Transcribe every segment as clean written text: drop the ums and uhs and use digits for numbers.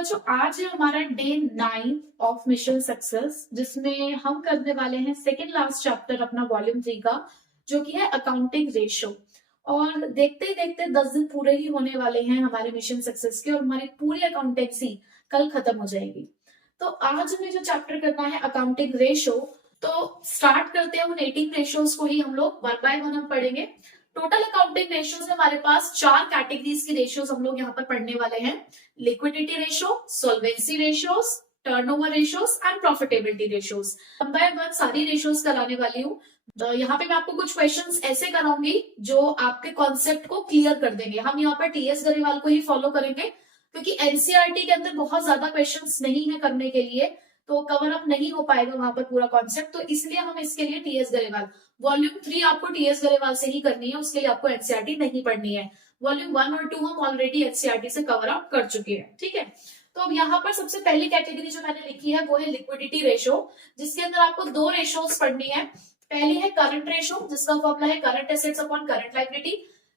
बच्चों आज है हमारा डे 9 ऑफ मिशन सक्सेस, जिसमें हम करने वाले हैं सेकेंड लास्ट चैप्टर अपना वॉल्यूम 3 का, जो कि है अकाउंटिंग रेशो। और देखते ही देखते 10 दिन पूरे ही होने वाले हैं हमारे मिशन सक्सेस के, और हमारी पूरी अकाउंटेंसी कल खत्म हो जाएगी। तो आज हमें जो चैप्टर करना है अकाउंटिंग रेशो, तो स्टार्ट करते हैं उन 18 रेशोज को ही हम लोग वन बाय वन हम पढ़ेंगे। टोटल अकाउंटिंग रेशियोज में हमारे पास 4 कैटेगरीज की रेशियोज हम लोग यहाँ पर पढ़ने वाले हैं। Liquidity ratio, solvency ratios, turnover ratios and profitability ratios. One by one सारी रेशियोज कराने वाली हूँ। तो यहाँ पे मैं आपको कुछ क्वेश्चंस ऐसे कराऊंगी जो आपके कॉन्सेप्ट को क्लियर कर देंगे। हम यहाँ पर टीएस गरेवाल को ही फॉलो करेंगे, क्योंकि एनसीईआरटी के अंदर बहुत ज्यादा क्वेश्चंस नहीं है करने के लिए, तो कवर अप नहीं हो पाएगा वहां पर पूरा कॉन्सेप्ट। तो इसलिए हम इसके लिए टीएस गरेवाल वॉल्यूम 3 आपको टीएस गरेवाल से ही करनी है, उसके लिए आपको एनसीईआरटी नहीं पढ़नी है। वॉल्यूम 1 और 2 हम ऑलरेडी एनसीईआरटी से कवर अप कर चुके हैं, ठीक है। तो अब यहाँ पर सबसे पहली कैटेगरी जो मैंने लिखी है वो है लिक्विडिटी रेशो, जिसके अंदर आपको 2 रेशोज पढ़नी है। पहली है करंट रेशो, जिसका फॉर्मूला है current assets upon current liability.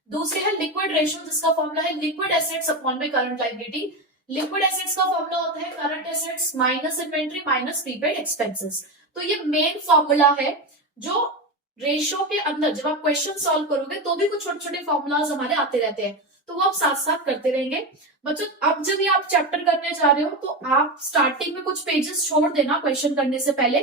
दूसरी है लिक्विड रेशो, जिसका फॉर्मूला है लिक्विड एसेट्स अपॉन में करंट लायबिलिटी। लिक्विड एसेट्स का फॉर्मूला होता है current assets minus inventory minus prepaid expenses. तो ये मेन फॉर्मूला है जो रेशो के अंदर जब आप क्वेश्चन सॉल्व करोगे तो भी कुछ छोटे छोटे फॉर्मूलाज हमारे आते रहते हैं, तो वो आप साथ साथ करते रहेंगे। बच्चों अब जब ये आप चैप्टर करने जा रहे हो तो आप स्टार्टिंग में कुछ पेजेस छोड़ देना क्वेश्चन करने से पहले,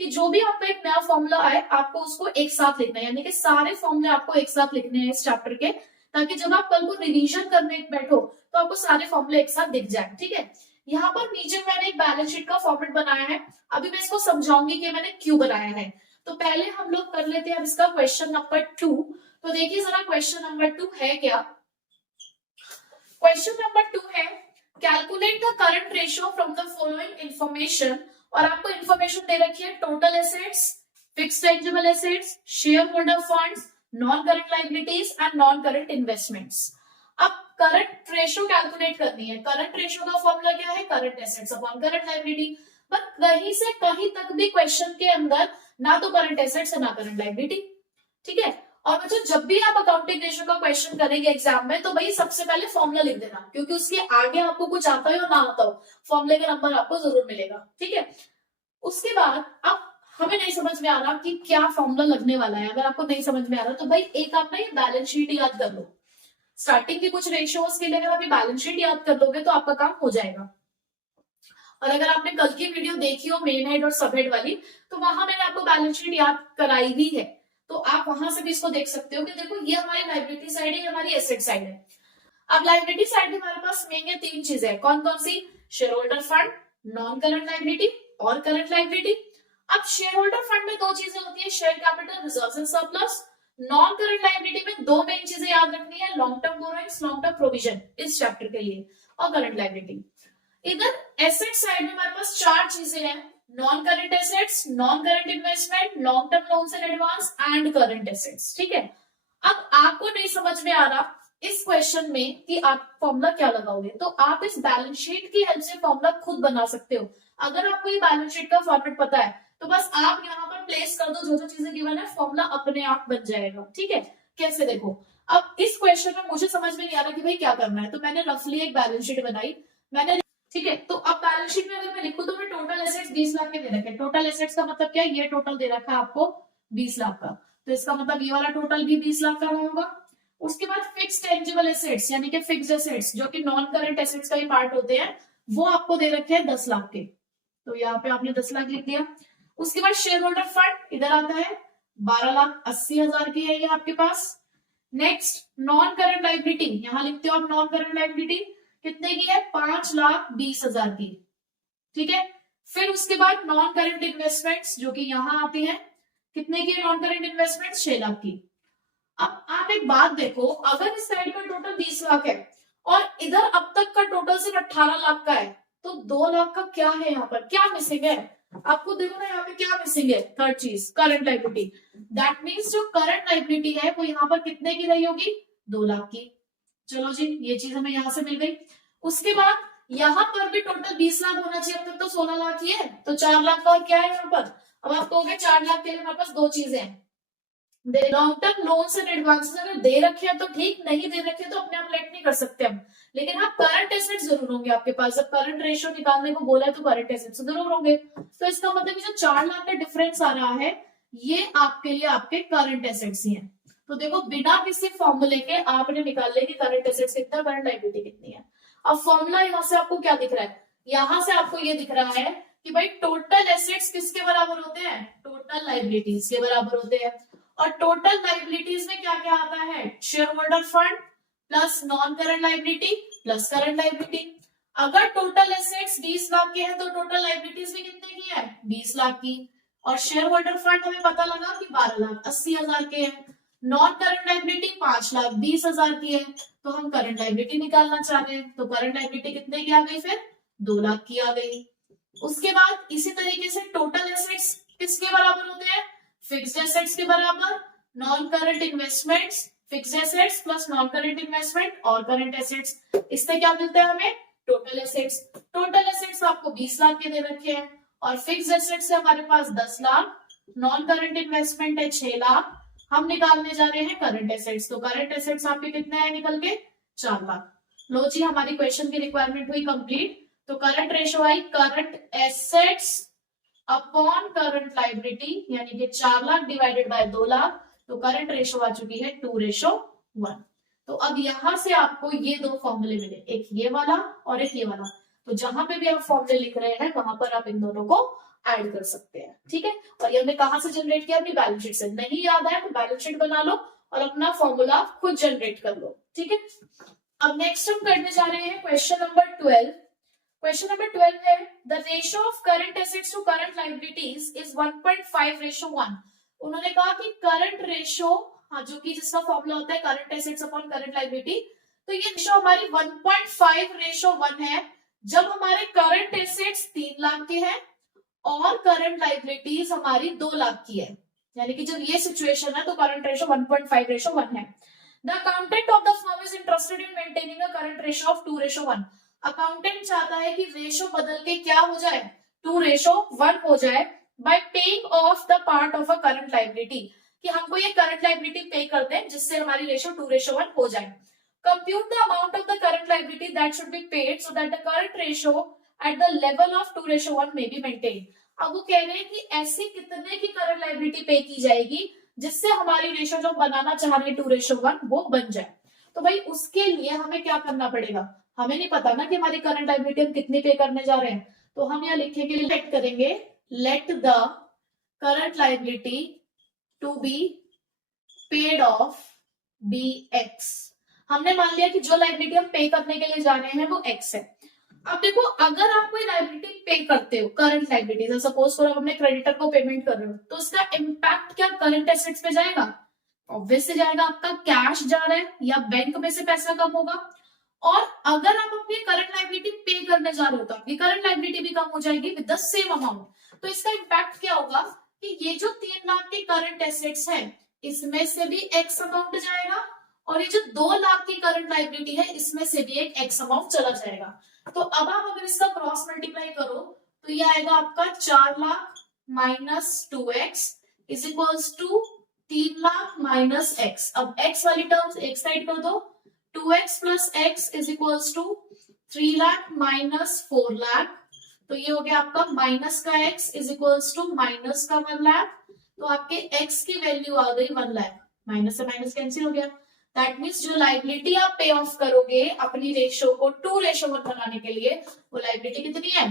कि जो भी आपका एक नया फॉर्मूला आए आपको उसको एक साथ लिखना है, यानी कि सारे फॉर्मूले आपको एक साथ लिखने हैं इस चैप्टर के, ताकि जब आप कल को रिवीजन करने बैठो तो आपको सारे फॉर्मूले एक साथ दिख जाए, ठीक है। यहाँ पर नीचे मैंने एक बैलेंस शीट का फॉर्मेट बनाया है। अभी मैं इसको समझाऊंगी कि मैंने क्यों बनाया है। तो पहले हम लोग कर लेते हैं अब इसका क्वेश्चन नंबर 2। तो देखिए जरा क्वेश्चन नंबर 2 है क्या। क्वेश्चन नंबर 2 है calculate the current ratio from the following information. और आपको इंफॉर्मेशन दे रखी है total assets, fixed tangible assets, share holder funds, non current liabilities and non current investments. अब करंट रेशियो कैलकुलेट करनी है। करंट रेशियो का formula क्या है, current assets upon current liability. पर कहीं से कहीं तक भी क्वेश्चन के अंदर ना तो करंट एसेट्स है ना करंट लायबिलिटी, ठीक है। और बच्चों जब भी आप अकाउंटिंग रेशियो का क्वेश्चन करेंगे एग्जाम में, तो भाई सबसे पहले फॉर्मूला लिख देना, क्योंकि उसके आगे आपको कुछ आता हो या ना आता हो, फॉर्मूले का नंबर आपको जरूर मिलेगा, ठीक है। उसके बाद अब हमें नहीं समझ में आ रहा कि क्या फॉर्मूला लगने वाला है। अगर आपको नहीं समझ में आ रहा तो भाई एक आप ना ये बैलेंस शीट याद कर लो। स्टार्टिंग के कुछ रेशियोज के लिए अगर आप ये बैलेंस शीट याद कर लोगे तो आपका काम हो जाएगा। और अगर आपने कल की वीडियो देखी हो मेन हेड और सब हेड वाली, तो वहां मैंने आपको बैलेंस शीट याद कराई भी है, तो आप वहां से भी इसको देख सकते हो कि देखो ये हमारी लायबिलिटी साइड है, ये हमारी एसेट साइड है। अब लायबिलिटी साइड में हमारे पास मेन ये 3 चीजें, कौन कौन सी, share holder fund, non current liability और करंट लायबिलिटी। अब शेयर होल्डर फंड में 2 चीजें होती है, share capital, reserves and surplus. Non current liability में 2 मेन चीजें याद रखनी है, long term borrowings, long term provision इस चैप्टर के लिए, और करंट लायबिलिटी। इधर एसेट साइड में हमारे पास 4 चीजें हैं, non current assets, non current investment, long term loans and advance and current assets, ठीक है। अब आपको नहीं समझ में आ रहा इस क्वेश्चन में कि आप फॉर्मूला क्या लगाओगे, तो आप इस बैलेंस शीट की हेल्प से फॉर्मूला खुद बना सकते हो। अगर आपको ये बैलेंस शीट का फॉर्मेट पता है तो बस आप यहाँ पर प्लेस कर दो जो जो चीजें गिवन है, फॉर्मूला अपने आप बन जाएगा, ठीक है। कैसे, देखो अब इस क्वेश्चन में मुझे समझ में नहीं आ रहा कि भाई क्या करना है, तो मैंने रफली एक बैलेंस शीट बनाई मैंने, ठीक है। तो अब बैलेंस शीट में अगर मैं लिखूं तो मैं टोटल एसेट्स 20 लाख के दे रखे। टोटल एसेट्स का मतलब क्या है, ये टोटल दे रखा है आपको 20 लाख का, तो इसका मतलब ये वाला टोटल भी 20 लाख का होगा। उसके बाद फिक्स टेंजिबल एसेट्स यानी कि फिक्स एसेट्स जो कि नॉन करंट एसेट्स का ही पार्ट होते हैं, वो आपको दे रखे हैं 10 लाख के, तो यहाँ पे आपने 10 लाख लिख दिया। उसके बाद शेयर होल्डर फंड इधर आता है 12,80,000 की है ये आपके पास। नेक्स्ट नॉन करंट लायबिलिटी, यहाँ लिखते हो आप नॉन करंट लायबिलिटी कितने की है, 5,20,000 की, ठीक है। फिर उसके बाद नॉन करंट इन्वेस्टमेंट्स जो कि यहाँ आती हैं, कितने की नॉन करंट इन्वेस्टमेंट, 6 लाख की। अब आप एक बात देखो, अगर इस साइड का टोटल 20 लाख है और इधर अब तक का टोटल सिर्फ 18 लाख का है, तो 2 लाख का क्या है, यहाँ पर क्या मिसिंग है, आपको देखो ना यहाँ पे क्या मिसिंग है, थर्ड चीज करंट लायबिलिटी। दैट मीन्स जो करंट लायबिलिटी है वो यहाँ पर कितने की रही होगी, 2 लाख की। चलो जी ये चीज हमें यहाँ से मिल गई। उसके बाद यहाँ पर भी टोटल 20 लाख होना चाहिए, अब तक तो 16 लाख ही है, तो 4 लाख का और क्या है यहाँ पर। अब आप कहोगे 4 लाख के लिए हमारे पास 2 चीजें हैं, long term loans and advances अगर दे रखे हैं तो ठीक, नहीं दे रखे तो अपने आप लेट नहीं कर सकते हम, लेकिन हाँ करंट एसेट जरूर होंगे आपके पास। जब करंट रेशियो निकालने को बोला है तो करंट एसेट जरूर होंगे। तो इसका मतलब जो 4 लाख का डिफरेंस आ रहा है ये आपके लिए आपके करंट एसेट्स ही हैं। तो देखो बिना किसी फॉर्मूले के आपने निकाल लिया कि करंट एसेट्स कितना, करंट लायबिलिटी कितनी है। अब फॉर्मूला यहाँ से आपको क्या दिख रहा है, यहाँ से आपको ये दिख रहा है कि भाई टोटल एसेट्स किसके बराबर होते हैं, टोटल लायबिलिटीज के बराबर होते हैं। और टोटल लायबिलिटीज में क्या क्या आता है, share holder fund plus non current liability plus current liability. अगर टोटल एसेट्स 20 लाख के हैं तो टोटल लायबिलिटीज भी कितने की है, 20 लाख की। और शेयर होल्डर फंड हमें पता लगा कि 12,80,000 के हैं। नॉन करंट लायबिलिटी 5,20,000 की है, तो हम करंट लायबिलिटी निकालना चाह रहे हैं, तो करंट लायबिलिटी कितने की आ गई, फिर 2 लाख की आ गई। उसके बाद इसी तरीके से टोटल एसेट्स किसके बराबर होते हैं, फिक्स्ड एसेट्स के बराबर। Non current investments, fixed assets plus non current investment और करंट एसेट्स, इससे क्या मिलता है हमें, टोटल एसेट्स। टोटल एसेट्स आपको 20 लाख के दे रखे हैं और फिक्स्ड एसेट्स है हमारे पास 10 लाख, नॉन करंट इन्वेस्टमेंट है 6 लाख, हम निकालने जा रहे हैं करंट एसेट्स। तो करंट एसेट्स आपके कितने हैं निकल के, 4 लाख। लो जी हमारी क्वेश्चन की रिक्वायरमेंट हुई कंप्लीट। तो current ratio I current assets upon current liability, यानी कि 4 लाख डिवाइडेड बाय 2 लाख, तो करंट रेशो आ चुकी है 2:1। तो अब यहां से आपको ये दो फॉर्मूले मिले, एक ये वाला और एक ये वाला। तो जहां पे भी आप फॉर्मूले लिख रहे हैं वहां पर आप इन दोनों को ऐड कर सकते हैं, ठीक है। और ये हमने कहां से जनरेट किया, अपनी बैलेंस शीट से। नहीं याद है तो बैलेंस शीट बना लो और अपना फॉर्मूला खुद जनरेट कर लो, ठीक है। अब नेक्स्ट हम करने जा रहे हैं क्वेश्चन नंबर 12। क्वेश्चन नंबर 12 है the ratio of current assets to current liabilities is 1.5:1। उन्होंने कहा कि करंट रेशियो, हाँ जो कि जिसका फॉर्मूला होता है current assets upon current liability, तो ये रेशियो हमारी 1.5:1 है जब हमारे करंट एसेट्स 3 लाख के हैं और करंट लायबिलिटीज हमारी 2 लाख की है। यानी कि जब ये सिचुएशन है तो करंट रेशियो 1.5:1 है। The accountant of the firm is interested in maintaining a current ratio of 2:1। Accountant चाहता है कि रेशो बदल के क्या हो जाए, 2:1 हो जाए, bye paying off the part of a current liability, कि हमको ये करंट लायबिलिटी पे कर दें जिससे हमारी रेशो 2:1 हो जाए। Compute the amount of the current liability that should be paid so that the current ratio at the level of 2:1 में बी मेंटेन। अब वो कह रहे हैं कि ऐसी कितने की करंट लायबिलिटी पे की जाएगी जिससे हमारी रेशो जो बनाना चाह रहे हैं 2:1 वो बन जाए। तो भाई उसके लिए हमें क्या करना पड़ेगा, हमें नहीं पता ना कि हमारी करंट लायबिलिटी हम कितनी पे करने जा रहे हैं, तो हम यहाँ लिखेंगे, लेट करेंगे, let the current liability to be paid off be x. हमने मान लिया कि जो लायबिलिटी हम पे करने के लिए जा रहे हैं वो एक्स है। अब देखो अगर आप कोई लायबिलिटी पे करते हो, करंट लायबिलिटी, सपोज करो हमने क्रेडिटर को पेमेंट कर रहे हो, तो उसका इम्पैक्ट क्या करंट एसेट्स पे जाएगा, ऑब्वियसली जाएगा, आपका कैश जा रहा है या बैंक में से पैसा कम होगा। और अगर आप अपनी करंट लायबिलिटी पे करने जा रहे हो तो आपकी करंट लायबिलिटी भी कम हो जाएगी विद द सेम अमाउंट। तो इसका इम्पैक्ट क्या होगा कि ये जो 3 लाख के करंट एसेट्स है इसमें से भी एक्स अमाउंट जाएगा और ये जो 2 लाख की करंट लायबिलिटी है इसमें से भी एक एक्स अमाउंट चला जाएगा। तो अब आप अगर इसका क्रॉस मल्टीप्लाई करो तो ये आएगा आपका 4 lakh minus 2x is equals to 3 lakh minus x। अब x वाली टर्म्स एक साइड कर दो, 2x plus x is equals to 3 lakh minus 4 lakh. तो ये हो गया आपका माइनस का x is equals to minus का 1 लाख। तो आपके x की वैल्यू आ गई 1 लाख, माइनस से माइनस कैंसिल हो गया। दैट मीन्स जो लायबिलिटी आप पे ऑफ करोगे अपनी रेशो को 2:1 बनाने के लिए, वो लायबिलिटी कितनी है,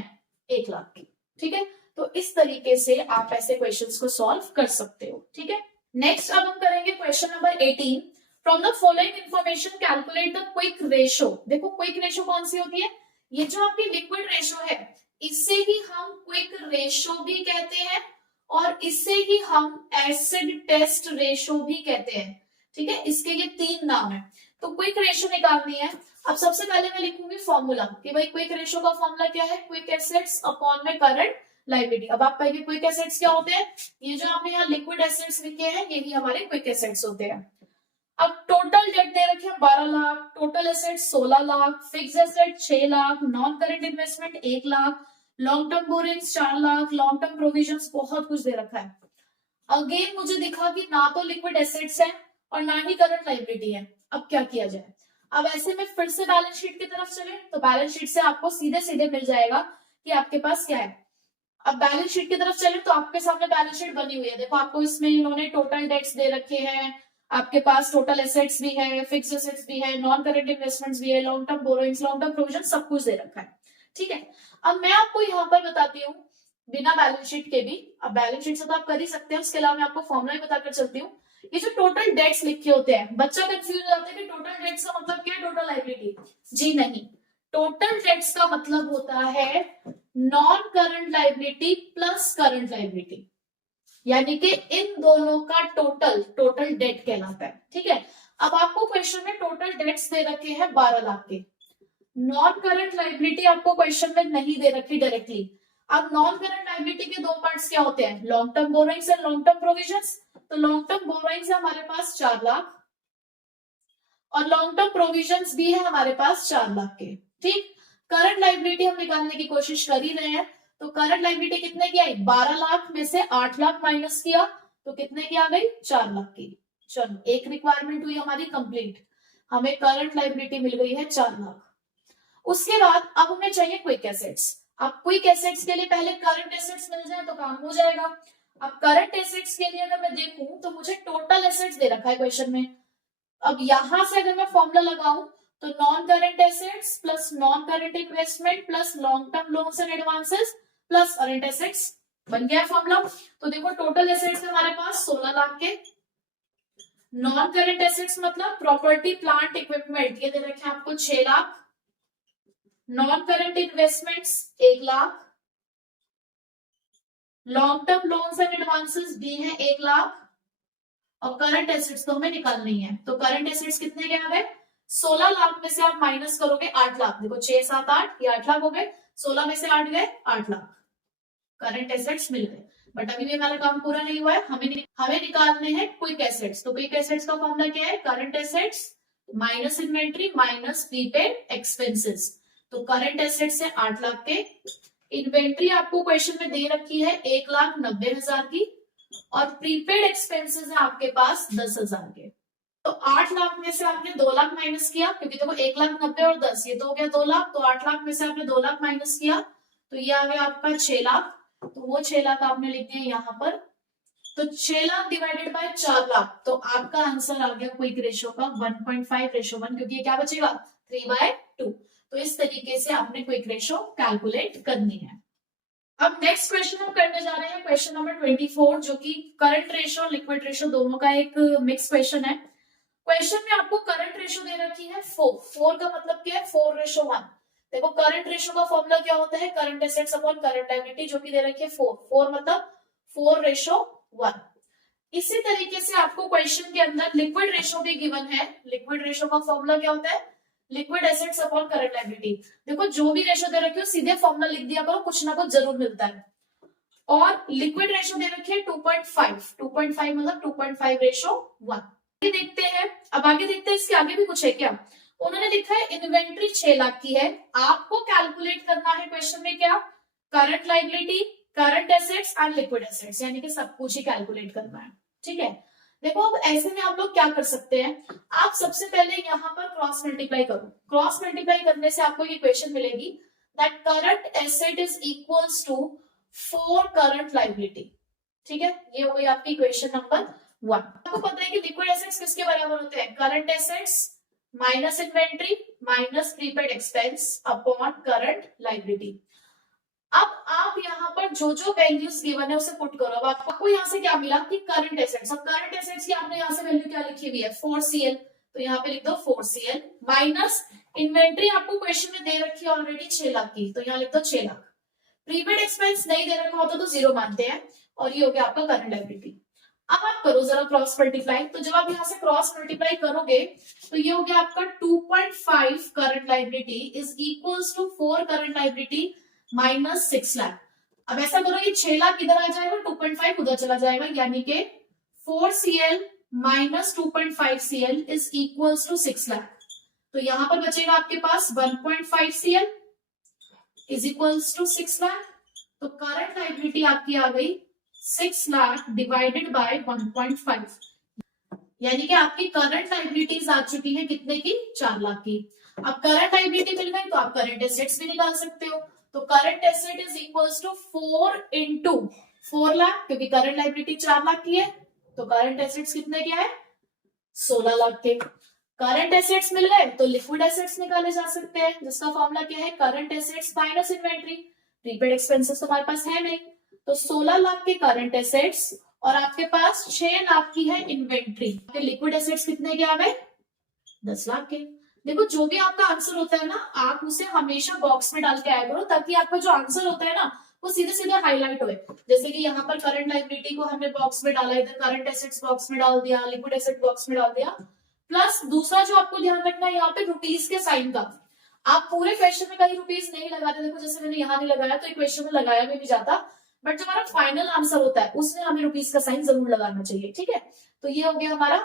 1 लाख की, ठीक है। तो इस तरीके से आप ऐसे क्वेश्चंस को सॉल्व कर सकते हो, ठीक है। नेक्स्ट अब हम करेंगे question number 18। From the following information calculate the quick ratio. देखो क्विक रेशो कौन सी होती है, ये जो आपकी लिक्विड रेशो है इसे ही हम क्विक रेशो भी कहते हैं और इसे ही हम एसिड टेस्ट रेशो भी कहते हैं, ठीक है। इसके ये 3 नाम है। तो क्विक रेशो निकालनी है। अब सबसे पहले मैं लिखूंगी फॉर्मूला कि भाई क्विक रेशो का फॉर्मूला क्या है, क्विक एसेट्स अपॉन में करंट लायबिलिटी। अब आप कहेंगे क्विक एसेट्स क्या होते हैं, ये जो आपने यहाँ लिक्विड एसेट्स लिखे हैं यही हमारे क्विक एसेट्स होते हैं। अब टोटल डेट दे रखे हैं 12 lakh, total asset 16 lakh, fix asset 6 lakh, non current investment 1 lakh, long term borrowings 4 lakh, long term provisions बहुत कुछ दे रखा है। अगेन मुझे दिखा कि ना तो लिक्विड एसेट्स है और ना ही करंट लाइबिलिटी है। अब क्या किया जाए? अब ऐसे में फिर से बैलेंस शीट की तरफ चले तो बैलेंस शीट से आपको सीधे सीधे मिल जाएगा कि आपके पास क्या है। अब बैलेंस शीट की तरफ चले तो आपके सामने बैलेंस शीट बनी हुई है। देखो आपको इसमें इन्होंने टोटल डेट्स दे रखे हैं, आपके पास टोटल एसेट्स भी है, फिक्स्ड एसेट्स भी है, नॉन करंट इन्वेस्टमेंट्स भी है, long term borrowings, long term provision, सब कुछ दे रखा है। ठीक है, अब मैं आपको यहाँ पर बताती हूँ बिना बैलेंस शीट के भी। अब बैलेंस शीट से तो आप कर ही सकते हैं, उसके अलावा मैं आपको फॉर्मुला ही बताकर चलती हूँ। ये जो टोटल डेट्स लिखे होते हैं, बच्चा कंफ्यूज हो जाता है कि टोटल डेट्स का मतलब क्या है, टोटल लायबिलिटी। जी नहीं, टोटल डेट्स का मतलब होता है non current liability plus current liability, यानी कि इन दोनों का टोटल डेट कहलाता है। ठीक है, अब आपको क्वेश्चन में टोटल डेट्स दे रखे हैं 12 लाख के। नॉन करंट लायबिलिटी आपको क्वेश्चन में नहीं दे रखी डायरेक्टली। अब नॉन करंट लायबिलिटी के दो पार्ट्स क्या होते हैं, long term borrowings and long term provisions. तो लॉन्ग टर्म बोरोइंग्स है हमारे पास 4 लाख और लॉन्ग टर्म प्रोविजंस भी है हमारे पास 4 लाख के। ठीक, करंट लायबिलिटी हम निकालने की कोशिश कर ही रहे हैं। तो करंट लायबिलिटी कितने की आई, 12 लाख में से 8 लाख माइनस किया तो कितने की आ गई, 4 लाख की। चलो एक रिक्वायरमेंट हुई हमारी कंप्लीट, हमें करंट लायबिलिटी मिल गई है 4 लाख। उसके बाद अब हमें चाहिए क्विक एसेट्स। अब क्विक एसेट्स के लिए पहले करंट एसेट्स मिल जाए तो काम हो जाएगा। अब करंट एसेट्स के लिए अगर मैं देखूं तो मुझे टोटल एसेट्स दे रखा है क्वेश्चन में। अब यहां से अगर मैं फॉर्मूला लगाऊं तो non current assets plus non current investment plus long term loans and advances plus current assets बन गया फॉर्मूला। तो देखो टोटल एसेट्स हमारे पास 16 लाख के, नॉन करंट एसेट्स मतलब प्रॉपर्टी प्लांट इक्विपमेंट ये दे रखे हैं आपको 6 lakh, non current investments 1 lakh, long term loans and advances भी है 1 लाख और करंट एसेट्स तो हमें निकालनी है। तो करंट एसेट्स कितने के आ गए, 16 लाख में से आप माइनस करोगे 8 लाख, देखो 6 7 8 ये 8 लाख हो गए, 16 में से 8 गए 8 लाख करंट एसेट्स मिल गए। बट अभी भी हमारा काम पूरा नहीं हुआ है, हमें निकालने हैं क्विक एसेट्स। तो क्विक एसेट्स का फॉर्मूला क्या है, current assets minus inventory minus prepaid expenses. तो करंट एसेट्स है 8 लाख के, इन्वेंट्री आपको क्वेश्चन में दे रखी है 1,90,000 की और प्रीपेड एक्सपेंसेस है आपके पास 10,000 के। तो 8 लाख में से आपने 2 लाख माइनस किया, क्योंकि देखो 1,90,000 और 10 ये तो हो गया 2 लाख, तो 8 लाख में से आपने 2 लाख माइनस किया तो ये आ गया आपका 6 लाख। तो वो 6 लाख आपने लिख दिया यहाँ पर। तो 6 लाख डिवाइडेड बाय 4 लाख, तो आपका आंसर आ गया क्विक रेशियो का 1.5:1, क्योंकि ये क्या बचेगा 3/2। तो इस तरीके से आपने क्विक रेशियो कैलकुलेट करनी है। अब नेक्स्ट क्वेश्चन हम करने जा रहे हैं, क्वेश्चन नंबर 24, जो कि करंट रेशियो और लिक्विड रेशियो दोनों का एक मिक्स क्वेश्चन है। क्वेश्चन में आपको करंट रेशियो दे रखी है 4 का मतलब क्या है 4:1। देखो करंट रेशियो का फॉर्मूला क्या होता है, current assets upon current liability, जो कि दे रखी है 4 मतलब 4:1। इसी तरीके से आपको क्वेश्चन के अंदर लिक्विड रेशियो भी गिवन है। लिक्विड रेशियो का फॉर्मूला क्या होता है, liquid assets upon current liability. देखो जो भी रेशियो दे रखी हो सीधे फॉर्मूला लिख दिया करो, कुछ ना कुछ जरूर मिलता है। और लिक्विड रेशियो दे रखी है 2.5 मतलब 2.5:1। देखते हैं, अब आगे देखते हैं इसके आगे भी कुछ है क्या। उन्होंने लिखा है इन्वेंट्री 6 लाख की है, आपको कैलकुलेट करना है क्वेश्चन में क्या, current liability, current assets and liquid assets, यानी कि सब कुछ ही कैलकुलेट करना है। ठीक है, देखो अब ऐसे में आप लोग क्या कर सकते हैं, आप सबसे पहले यहाँ पर क्रॉस मल्टीप्लाई करो। क्रॉस मल्टीप्लाई करने से आपको ये इक्वेशन मिलेगी that current asset is equals to 4 current liability. ठीक है, ये हो गई आपकी इक्वेशन नंबर 1। आपको पता है कि लिक्विड एसेट्स किसके बराबर होते हैं, current assets minus inventory minus prepaid expense upon current liability. अब आप यहाँ पर जो जो वैल्यूज गिवन है उसे पुट करो। अब आपको यहाँ से क्या मिला कि करंट एसेट्स, अब करंट एसेट्स की आपने यहाँ से वैल्यू क्या लिखी हुई है 4CL, तो यहाँ पे लिख दो 4CL माइनस इन्वेंट्री आपको क्वेश्चन में दे रखी है ऑलरेडी 6 लाख की, तो यहाँ लिख दो 6 लाख। प्रीपेड एक्सपेंस नहीं दे रखा होता तो 0 मानते हैं और ये हो गया आपका करंट लायबिलिटी। अब आप करो जरा क्रॉस मल्टीप्लाई, तो जब आप यहाँ से क्रॉस मल्टीप्लाई करोगे तो ये हो गया आपका 2.5 current liability is equals to 4 current liability minus 6 lakh. अब ऐसा करो कि 6 लाख इधर आ जाएगा, 2.5 उधर चला जाएगा, यानी कि 4CL minus 2.5CL is equals to 6 lakh. तो यहां पर बचेगा आपके पास 1.5CL is equals to 6 lakh. तो करंट लायबिलिटी आपकी आ गई 6 लाख डिवाइडेड बाय 1.5, यानी कि आपकी करंट लाइबिलिटीज आ चुकी है कितने की, 4 लाख की। अब करंट लाइबिलिटी मिल गई तो आप करंट एसेट्स भी निकाल सकते हो। तो current asset is equals to 4 into 4 lakh, क्योंकि करंट लाइबिलिटी 4 लाख की है, तो करंट एसेट्स कितने के है, 16 लाख के। करंट एसेट्स मिल गए तो लिक्विड एसेट्स निकाले जा सकते हैं, जिसका फॉर्मूला क्या है, current assets minus inventory. Prepaid expenses तुम्हारे पास है नहीं, तो 16 लाख के करंट एसेट्स और आपके पास 6 लाख की है इन्वेंट्री। लिक्विड एसेट्स कितने के आ गए, 10 लाख के। देखो जो भी आपका आंसर होता है ना, आप उसे हमेशा बॉक्स में डाल के आया करो, ताकि आपका जो आंसर होता है ना वो सीधे सीधे हाईलाइट हो। जैसे कि यहाँ पर करंट लाइबिलिटी को हमने बॉक्स में डाला, इधर करंट एसेट्स बॉक्स में डाल दिया, लिक्विड एसेट बॉक्स में डाल दिया। प्लस दूसरा जो आपको ध्यान रखना है यहाँ पे रुपीज के साइन का, आप पूरे क्वेश्चन में कहीं रुपीज नहीं लगाते। देखो जैसे मैंने यहाँ नहीं लगाया तो क्वेश्चन में लगाया भी नहीं जाता, बट जो हमारा फाइनल आंसर होता है उसमें हमें रुपीज का साइन जरूर लगाना चाहिए, ठीक है। तो ये हो गया हमारा।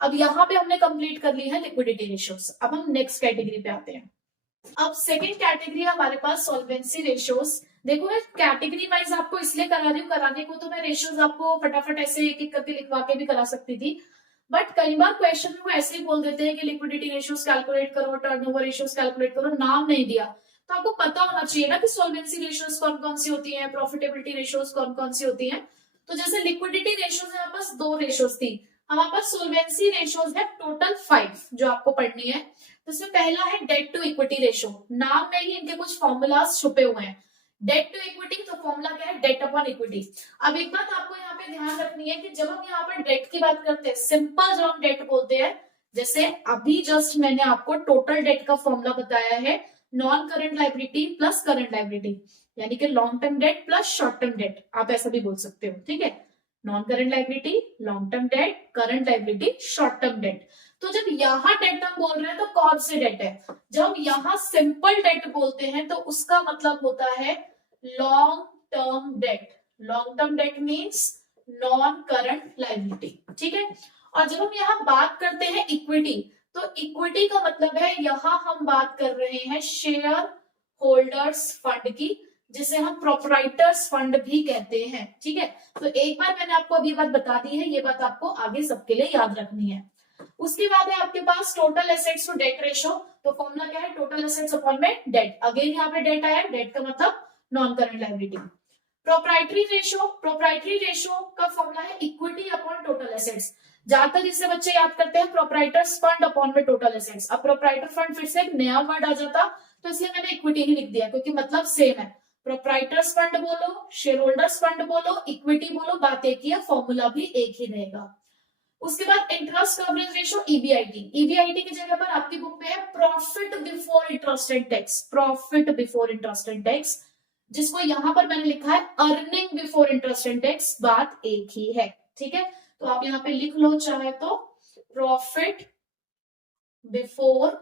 अब यहाँ पे हमने कंप्लीट कर ली है लिक्विडिटी रेशियोज। अब हम नेक्स्ट कैटेगरी पे आते हैं। अब सेकंड कैटेगरी हमारे पास सॉल्वेंसी रेशियोज। देखो मैं कैटेगरी वाइज आपको इसलिए करा रही हूँ, कराने को तो मैं रेशियोज आपको फटाफट ऐसे एक एक करके लिखवा के भी करा सकती थी, बट कई बार क्वेश्चन में वो ऐसे ही बोल देते हैं कि लिक्विडिटी रेशियोज कैलकुलेट करो, टर्नओवर रेशियोज कैलकुलेट करो, नाम नहीं दिया। तो आपको पता होना चाहिए ना कि सॉल्वेंसी रेशियोज कौन कौन सी होती है, प्रॉफिटेबिलिटी रेशियोज कौन कौन सी होती है। तो जैसे लिक्विडिटी रेशियोज है, पास 2 रेशियोज थी, हमारे पास सोल्वेंसी रेशियोज है टोटल 5 जो आपको पढ़नी है। तो इसमें पहला है डेट टू इक्विटी रेशियो, नाम में ही इनके कुछ फॉर्मूलाज छुपे हुए हैं। डेट टू इक्विटी, तो फॉर्मूला क्या है, डेट अपॉन इक्विटी। अब एक बात आपको यहाँ पे ध्यान रखनी है कि जब हम यहाँ पर डेट की बात करते हैं, सिंपल जब हम डेट बोलते हैं, जैसे अभी जस्ट मैंने आपको टोटल डेट का फॉर्मूला बताया है, non current liability plus current liability, यानी कि long term debt plus short term debt, आप ऐसा भी बोल सकते हो, ठीक है। Non current liability, long term debt, current liability, short term debt. तो जब यहाँ डेट हम बोल रहे हैं तो कौन से डेट है, जब यहाँ सिंपल डेट बोलते हैं तो उसका मतलब होता है long term debt. Long term that means non current liability, ठीक है। और जब हम यहाँ बात करते हैं इक्विटी, तो इक्विटी का मतलब है यहाँ हम बात कर रहे हैं शेयर होल्डर्स फंड की, जिसे हम प्रोपराइटर्स फंड भी कहते हैं, ठीक है। तो एक बार मैंने आपको अभी बात बता दी है, ये बात आपको आगे सबके लिए याद रखनी है। उसके बाद है आपके पास total assets to debt ratio. तो फॉर्मूला क्या है, टोटल एसेट्स अपॉन में डेट। अगेन यहाँ पे डेट आया, डेट का मतलब non current liability. Proprietary ratio, proprietary ratio का फॉर्मूला है इक्विटी अपॉन टोटल एसेट्स। ज्यादातर इससे बच्चे याद करते हैं प्रोप्राइटर्स फंड अपॉन में टोटल एसेट्स। अब प्रोप्राइटर फंड फिर से एक नया वर्ड आ जाता, तो इसलिए मैंने इक्विटी ही लिख दिया, क्योंकि मतलब सेम है। प्रोप्राइटर्स फंड बोलो, शेयर होल्डर्स फंड बोलो, इक्विटी बोलो, बात एक ही है, फॉर्मूला भी एक ही रहेगा। उसके बाद interest coverage ratio EBIT. EBIT की जगह पर आपकी बुक में है profit before interest and tax, profit before interest and tax, जिसको यहां पर मैंने लिखा है earning before interest and tax, बात एक ही है, ठीक है। तो आप यहाँ पे लिख लो चाहे तो, profit before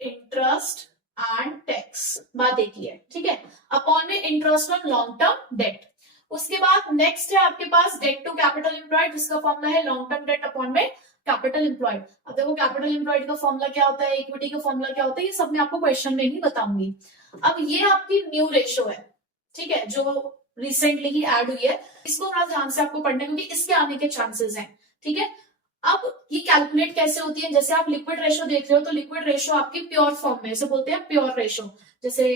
interest and tax, बात एक ही है, ठीक है। अपॉन में interest on long term debt. उसके बाद नेक्स्ट है आपके पास डेट टू कैपिटल एम्प्लॉयड, जिसका फॉर्मूला है लॉन्ग टर्म डेट अपॉन में कैपिटल एम्प्लॉयड। अब देखो कैपिटल एम्प्लॉयड का फॉर्मूला क्या होता है, इक्विटी का फॉर्मूला क्या होता है, ये सब मैं आपको क्वेश्चन में ही बताऊंगी। अब ये आपकी न्यू रेशियो है, ठीक है, जो रिसेंटली ही ऐड हुई है, इसको थोड़ा ध्यान से आपको पढ़ने, क्योंकि इसके आने के चांसेस हैं, ठीक है। अब ये कैलकुलेट कैसे होती है, जैसे आप लिक्विड रेशियो देख रहे हो, तो लिक्विड रेशियो आपकी प्योर फॉर्म में, इसे बोलते हैं प्योर रेशियो, जैसे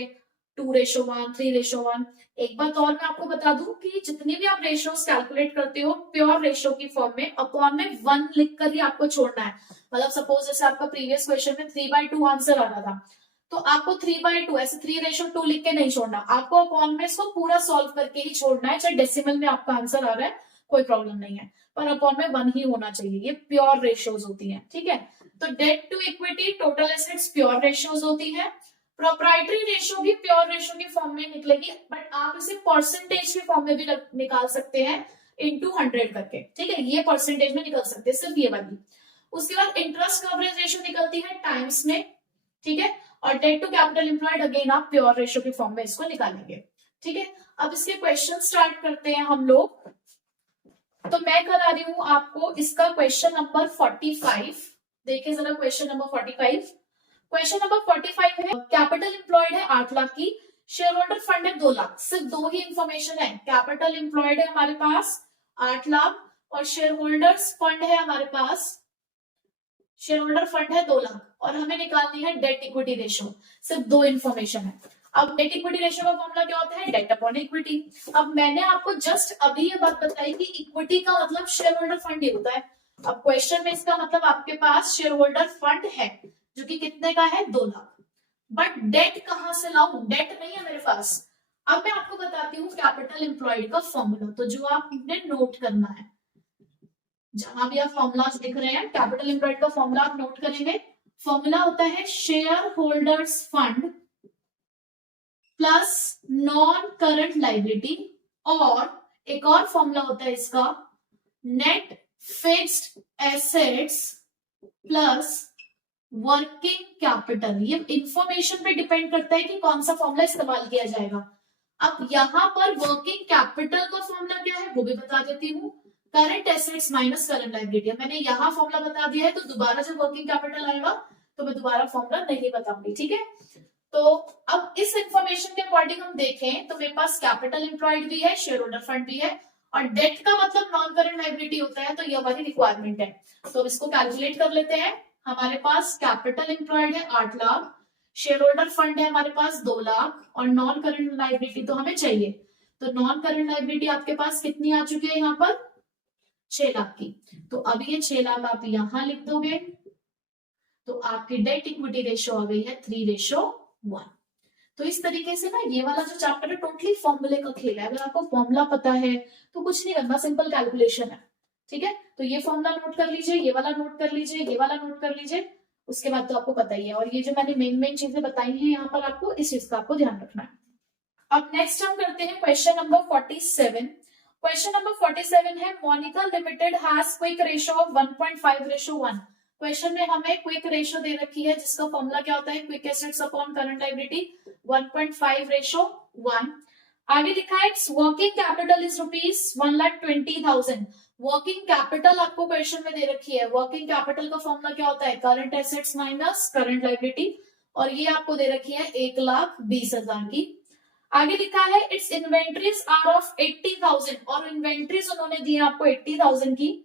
2:1, 3:1। एक बात और मैं आपको बता दूं कि जितनी भी आप रेशियोज कैलकुलेट करते हो प्योर रेशियो की फॉर्म में, अपॉन में 1 लिखकर ही आपको छोड़ना है। मतलब सपोज जैसे आपका प्रीवियस क्वेश्चन में 3/2 आंसर आ रहा था, तो आपको 3/2 ऐसे 3:2 लिख के नहीं छोड़ना, आपको अपॉन में इसको पूरा सॉल्व करके ही छोड़ना है। चाहे डेसिमल में आपका आंसर आ रहा है कोई प्रॉब्लम नहीं है, पर अपॉन में 1 ही होना चाहिए। ये प्योर रेशियोज होती है, ठीक है। तो debt to equity, total assets pure ratios होती है। प्रोप्राइटरी रेशियो भी प्योर रेशियो की फॉर्म में निकलेगी, बट आप इसे परसेंटेज की फॉर्म में भी निकाल सकते हैं, इंटू 100 करके, ठीक है। ये परसेंटेज में निकल सकते हैं, सिर्फ ये वाली। उसके बाद इंटरेस्ट कवरेज रेशियो निकलती है टाइम्स में, ठीक है। और debt to capital employed again आप प्योर रेशियो की फॉर्म में इसको निकालेंगे, ठीक है। अब इसके क्वेश्चन स्टार्ट करते हैं हम लोग। तो मैं करा रही हूं आपको इसका क्वेश्चन नंबर 45। देखिए जरा क्वेश्चन नंबर 45। क्वेश्चन नंबर 45 है, कैपिटल एम्प्लॉयड है 8 लाख की, शेयर होल्डर फंड है 2 लाख, सिर्फ दो ही इंफॉर्मेशन है, कैपिटल एम्प्लॉयड है हमारे पास 8 लाख और शेयर होल्डर्स फंड है हमारे पास, शेयर होल्डर फंड है 2 लाख और हमें निकालनी है डेट इक्विटी रेशियो, सिर्फ दो इंफॉर्मेशन है। अब डेट इक्विटी रेशियो का फॉर्मूला क्या होता है, डेट अपॉन इक्विटी। अब मैंने आपको जस्ट अभी ये बात बताई कि इक्विटी का मतलब शेयर होल्डर फंड ही होता है। अब क्वेश्चन में इसका मतलब आपके पास शेयर होल्डर फंड है जो कि कितने का है, 2 लाख, बट डेट कहां से लाऊं, डेट नहीं है मेरे पास। अब मैं आपको बताती हूँ कैपिटल एम्प्लॉयड का फॉर्मूला, तो जो आपने नोट करना है, जहां भी आप फॉर्मूलाज लिख रहे हैं कैपिटल एम्प्लॉयड का फॉर्मूला आप नोट करेंगे। फॉर्मूला होता है share holders fund plus non current liability, और एक और फॉर्मूला होता है इसका net fixed assets plus working capital. ये इंफॉर्मेशन पे डिपेंड करता है कि कौन सा फॉर्मूला इस्तेमाल किया जाएगा। अब यहां पर वर्किंग कैपिटल का फॉर्मूला क्या है वो भी बता देती हूँ, current assets minus current liability. मैंने यहाँ फॉर्मूला बता दिया है, तो दोबारा जब वर्किंग कैपिटल आएगा तो मैं दोबारा फॉर्मूला नहीं बताऊंगी, ठीक है। तो अब इस इंफॉर्मेशन के अकॉर्डिंग हम देखें तो मेरे पास कैपिटल एम्प्लॉयड भी है, शेयर होल्डर फंड भी है, और डेट का मतलब नॉन करंट लायबिलिटी होता है, तो ये हमारी रिक्वायरमेंट है। तो इसको कैलकुलेट कर लेते हैं। हमारे पास कैपिटल एम्प्लॉयड है 8 लाख, शेयर होल्डर फंड है हमारे पास 2 लाख, और नॉन करंट लायबिलिटी तो हमें चाहिए। तो नॉन करंट लायबिलिटी आपके पास कितनी आ चुकी है यहाँ पर, 6 लाख की। तो अब ये 6 लाख आप यहां लिख दोगे, तो आपकी डेट इक्विटी रेशियो आ गई है 3:1। तो इस तरीके से ना ये वाला जो चैप्टर है टोटली फॉर्मूले का खेल है। अगर आपको फॉर्मूला पता है तो कुछ नहीं करना, सिंपल कैलकुलेशन है, ठीक है। तो ये फॉर्मूला नोट कर लीजिए, ये वाला नोट कर लीजिए, ये वाला नोट कर लीजिए, उसके बाद तो आपको पता ही है। और ये जो मैंने मेन चीजें बताई हैं यहाँ पर आपको, इस चीज का आपको ध्यान रखना है। अब नेक्स्ट हम करते हैं क्वेश्चन नंबर 47। क्वेश्चन नंबर 47 है Monica limited has quick ratio of 1.5:1। Question में हमें क्विक रेशियो दे रखी है जिसका फॉर्मूला क्या होता है, quick assets upon current liability 1.5:1। आगे लिखा है working capital is ₹1,20,000। Working capital आपको क्वेश्चन में दे रखी है। वर्किंग कैपिटल का फॉर्मूला क्या होता है, current assets minus current liability, और ये आपको दे रखी है 1,20,000 की। आगे लिखा है इट्स इन्वेंट्रीज आर ऑफ 80,000, और इन्वेंट्रीज उन्होंने दी है आपको 80,000 की।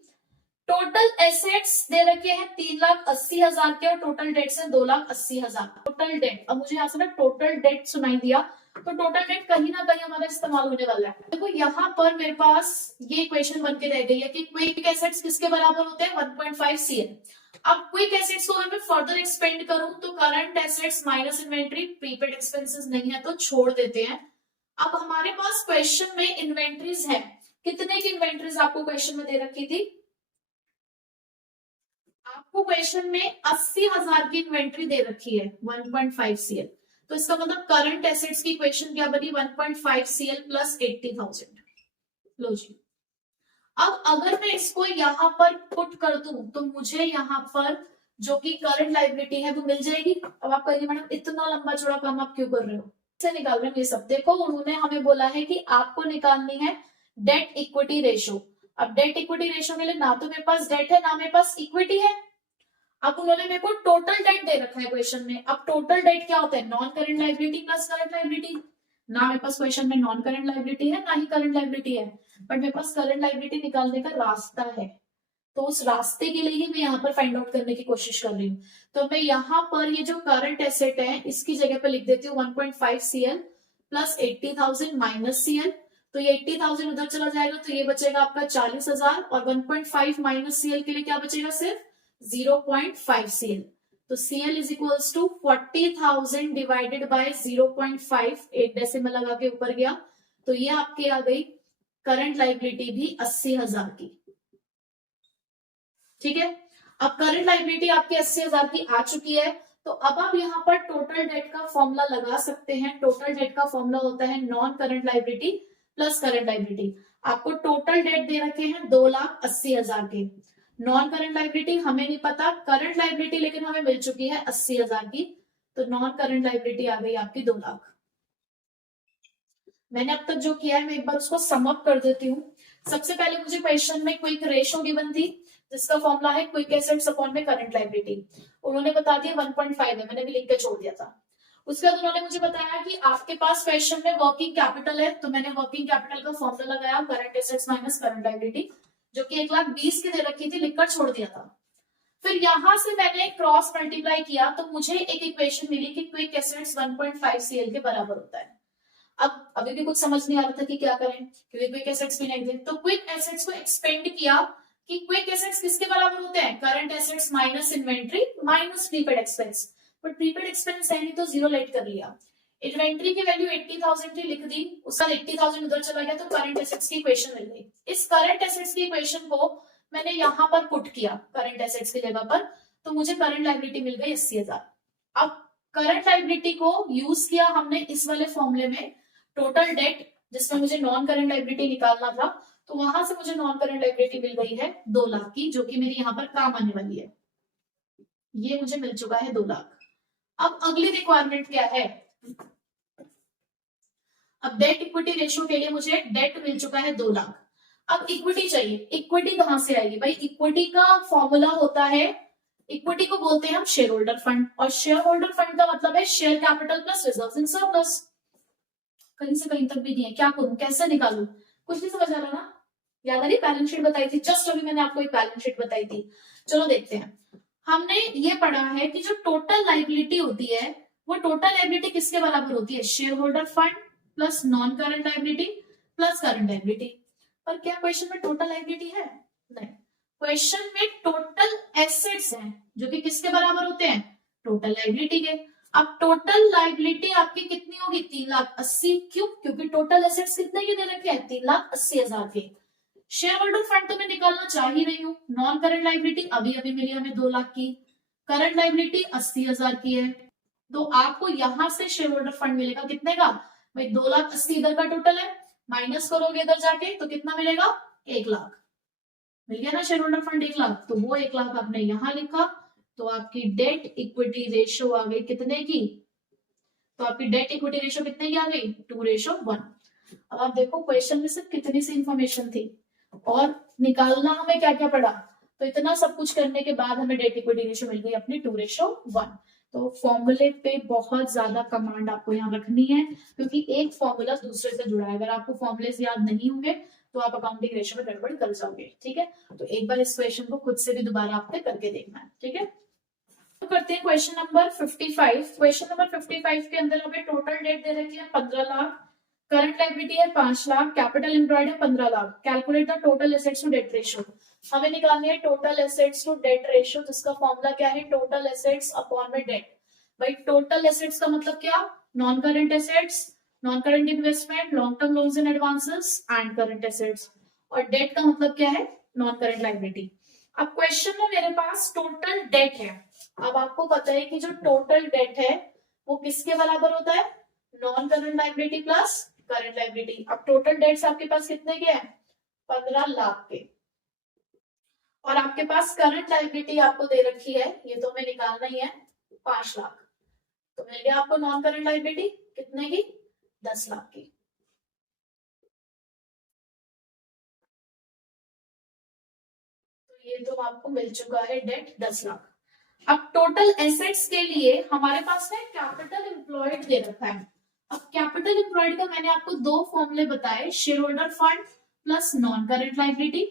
टोटल एसेट्स दे रखे हैं 3,80,000 के, और टोटल डेट्स है 2,80,000। टोटल डेट, अब मुझे यहाँ से ना टोटल डेट सुनाई दिया, तो टोटल डेट कहीं ना कहीं हमारा इस्तेमाल होने वाला है। देखो यहाँ पर मेरे पास ये इक्वेशन बन के रह गई है कि क्विक एसेट्स किसके बराबर होते हैं, 1.5 CL। अब क्विक एसेट्स को अगर मैं फर्दर एक्सपेंड करूं तो current assets minus inventory, prepaid expenses नहीं है तो छोड़ देते हैं। अब हमारे पास क्वेश्चन में इन्वेंट्रीज है, कितने की इन्वेंट्रीज आपको क्वेश्चन में दे रखी थी, आपको क्वेश्चन में 80,000 की इन्वेंट्री दे रखी है 1.5 CL। तो इसका मतलब करंट एसेट्स की इक्वेशन क्या बनी, 1.5 CL प्लस 80,000। लो जी, अब अगर मैं इसको यहाँ पर पुट कर दूं तो मुझे यहाँ पर जो कि करंट लायबिलिटी है वो मिल जाएगी। अब आप कहिए मैडम इतना लंबा चौड़ा काम आप क्यों कर रहे हो, से निकाल रहे हैं ये सब। देखो उन्होंने हमें बोला है कि आपको निकालनी है डेट इक्विटी रेशियो। अब डेट इक्विटी रेशियो के लिए ना तो मेरे पास डेट है ना मेरे पास इक्विटी है। अब उन्होंने मेरे को टोटल डेट दे रखा है क्वेश्चन में। अब टोटल डेट क्या होता है, non current liability plus current liability. ना मेरे पास क्वेश्चन में नॉन करंट लायबिलिटी है ना ही करंट लायबिलिटी है, बट मेरे पास करंट लायबिलिटी निकालने का रास्ता है, तो उस रास्ते के लिए ही मैं यहाँ पर फाइंड आउट करने की कोशिश कर रही हूँ। तो मैं यहाँ पर ये जो करंट एसेट है इसकी जगह पर लिख देती हूँ 1.5 CL प्लस 80,000 माइनस CL। तो ये 80,000 उधर चला जाएगा तो ये बचेगा आपका 40,000, और 1.5 माइनस CL के लिए क्या बचेगा, सिर्फ 0.5 CL। तो CL is equals to 40,000 divided by 0.5, एक डेसिमल लगा के ऊपर गया, तो ये आपकी आ गई करंट लायबिलिटी भी 80,000 की, ठीक है। अब करंट लायबिलिटी आपकी 80,000 की आ चुकी है, तो अब आप यहाँ पर टोटल डेट का फॉर्मूला लगा सकते हैं। टोटल डेट का फॉर्मूला होता है non current liability plus current liability. आपको टोटल डेट दे रखे हैं 2,80,000 के, नॉन करंट लायबिलिटी हमें नहीं पता, करंट लायबिलिटी लेकिन हमें मिल चुकी है 80,000 की, तो नॉन करंट लायबिलिटी आ गई आपकी 2 लाख। मैंने अब तक जो किया है मैं एक बार उसको सम अप कर देती हूँ। सबसे पहले मुझे क्वेश्चन में क्विक रेशियो गिवन थी जिसका फॉर्मूला है क्विक एसेट्स अपॉन में करंट लायबिलिटी, उन्होंने बता दिया 1.5 है, मैंने भी लिख के छोड़ दिया था। उसके बाद उन्होंने मुझे बताया कि आपके पास क्वेश्चन में वर्किंग कैपिटल है, तो मैंने वर्किंग कैपिटल का फॉर्मूला लगाया current assets minus current liability, जो कि 1,20,000 की दे रखी थी, लिखकर छोड़ दिया था। फिर यहां से मैंने क्रॉस मल्टीप्लाई किया तो मुझे एक इक्वेशन मिली कि क्विक एसेट्स 1.5 CL के बराबर होता है। अब अभी भी कुछ समझ नहीं आ रहा था कि क्या करें, क्योंकि क्विक एसेट्स भी नहीं थे, तो क्विक एसेट्स को एक्सपेंड किया कि क्विक एसेट्स किसके बराबर होते हैं, current assets minus inventory minus prepaid expense. But prepaid expense है नहीं तो जीरो लेट कर लिया। इन्वेंट्री की वैल्यू 80,000 थी, लिख दी, उसका 80,000 उधर चला गया, तो करंट एसेट्स की इक्वेशन मिल गई। इस करंट एसेट्स की इक्वेशन को मैंने यहां पर पुट किया करंट एसेट्स की जगह पर, तो मुझे करंट लायबिलिटी मिल गई 80,000। अब करंट लायबिलिटी को यूज किया हमने इस वाले फॉर्मूले में, टोटल डेट जिसमें मुझे नॉन करंट लायबिलिटी निकालना था, तो वहां से मुझे नॉन करंट लायबिलिटी मिल गई है 2 लाख की, जो कि मेरी यहाँ पर काम आने वाली है। ये मुझे मिल चुका है 2 लाख। अब अगली रिक्वायरमेंट क्या है, अब डेट इक्विटी रेशियो के लिए मुझे डेट मिल चुका है 2 लाख। अब इक्विटी चाहिए, इक्विटी कहां से आएगी भाई, इक्विटी का फॉर्मूला होता है, इक्विटी को बोलते हैं हम शेयर होल्डर फंड, और शेयर होल्डर फंड का मतलब है share capital plus reserves in surplus. कहीं से कहीं तक भी नहीं है, क्या करूं, कैसे निकालूं, कुछ नहीं समझ आ रहा ना। याद आ रही, बैलेंस शीट बताई थी, जस्ट अभी मैंने आपको एक बैलेंस शीट बताई थी। चलो देखते हैं, हमने ये पढ़ा है कि जो टोटल लायबिलिटी होती है वो टोटल लायबिलिटी किसके बराबर होती है, share holder fund plus non current liability plus current liability. पर क्या क्वेश्चन में टोटल लायबिलिटी है, नहीं, क्वेश्चन में टोटल एसेट्स हैं जो कि किसके बराबर होते हैं, टोटल लायबिलिटी के। अब टोटल लायबिलिटी आपकी कितनी होगी, 3,80,000, क्यों, क्योंकि टोटल एसेट्स कितने के दे रखे हैं, 3,80,000 के। शेयर होल्डर फंड तो मैं निकालना चाह ही रही हूँ, नॉन करंट लायबिलिटी अभी अभी मिली हमें 2 लाख की, करंट लायबिलिटी 80,000 की है, तो आपको यहां से शेयर होल्डर फंड मिलेगा कितने का भाई, 2,80,000 इधर का टोटल है, माइनस करोगे इधर जाके तो कितना मिलेगा, 1 लाख। मिल गया ना शेयर होल्डर फंड 1 लाख, तो वो 1 लाख आपने यहां लिखा, तो आपकी डेट इक्विटी रेशियो आ गई कितने की, तो आपकी डेट इक्विटी रेशियो कितने की आ गई, 2:1। अब आप देखो क्वेश्चन में सिर्फ कितनी सी इंफॉर्मेशन थी और निकालना हमें क्या क्या पड़ा, तो इतना सब कुछ करने के बाद हमें डेट इक्विटी रेशियो मिल गई अपनी 2:1। तो फॉर्मूले पे बहुत ज्यादा कमांड आपको यहाँ रखनी है, क्योंकि एक फॉर्मूला दूसरे से जुड़ा है, अगर आपको फॉर्मूले याद नहीं होंगे तो आप अकाउंटिंग रेशियो में गड़बड़ कर जाओगे, ठीक है। तो एक बार इस क्वेश्चन को खुद से भी दोबारा आपने करके देखना है, ठीक है। तो करते हैं क्वेश्चन नंबर 55। क्वेश्चन नंबर 55 के अंदर हमें टोटल डेट दे रखी है 15 लाख, करंट लायबिलिटी है 5 लाख, कैपिटल एम्प्लॉयड है 15 lakh. Calculate the total assets to debt ratio, हमें निकालनी है total assets to debt ratio, जिसका फॉर्मूला क्या है, टोटल एसेट्स अपॉन में डेट। भाई टोटल एसेट्स का मतलब क्या, non current assets, non current investment, long term loans and advances and current assets, और डेट का मतलब क्या है, नॉन करंट लायबिलिटी। अब क्वेश्चन में मेरे पास टोटल डेट है, अब आपको पता है कि जो टोटल डेट है वो किसके बराबर होता है, non current liability plus current liability. अब टोटल डेट्स आपके पास कितने के हैं, 15 लाख के, और आपके पास करंट लायबिलिटी आपको दे रखी है, ये तो हमें निकालना ही है, 5 लाख। तो मिल गया आपको नॉन करंट लायबिलिटी कितने की, 10 लाख की। तो ये तो आपको मिल चुका है डेट 10 लाख। अब टोटल एसेट्स के लिए हमारे पास में कैपिटल एम्प्लॉयड दे रखा है। अब कैपिटल एम्प्लॉयड का मैंने आपको 2 फॉर्मूले बताए, share holder fund plus non current liability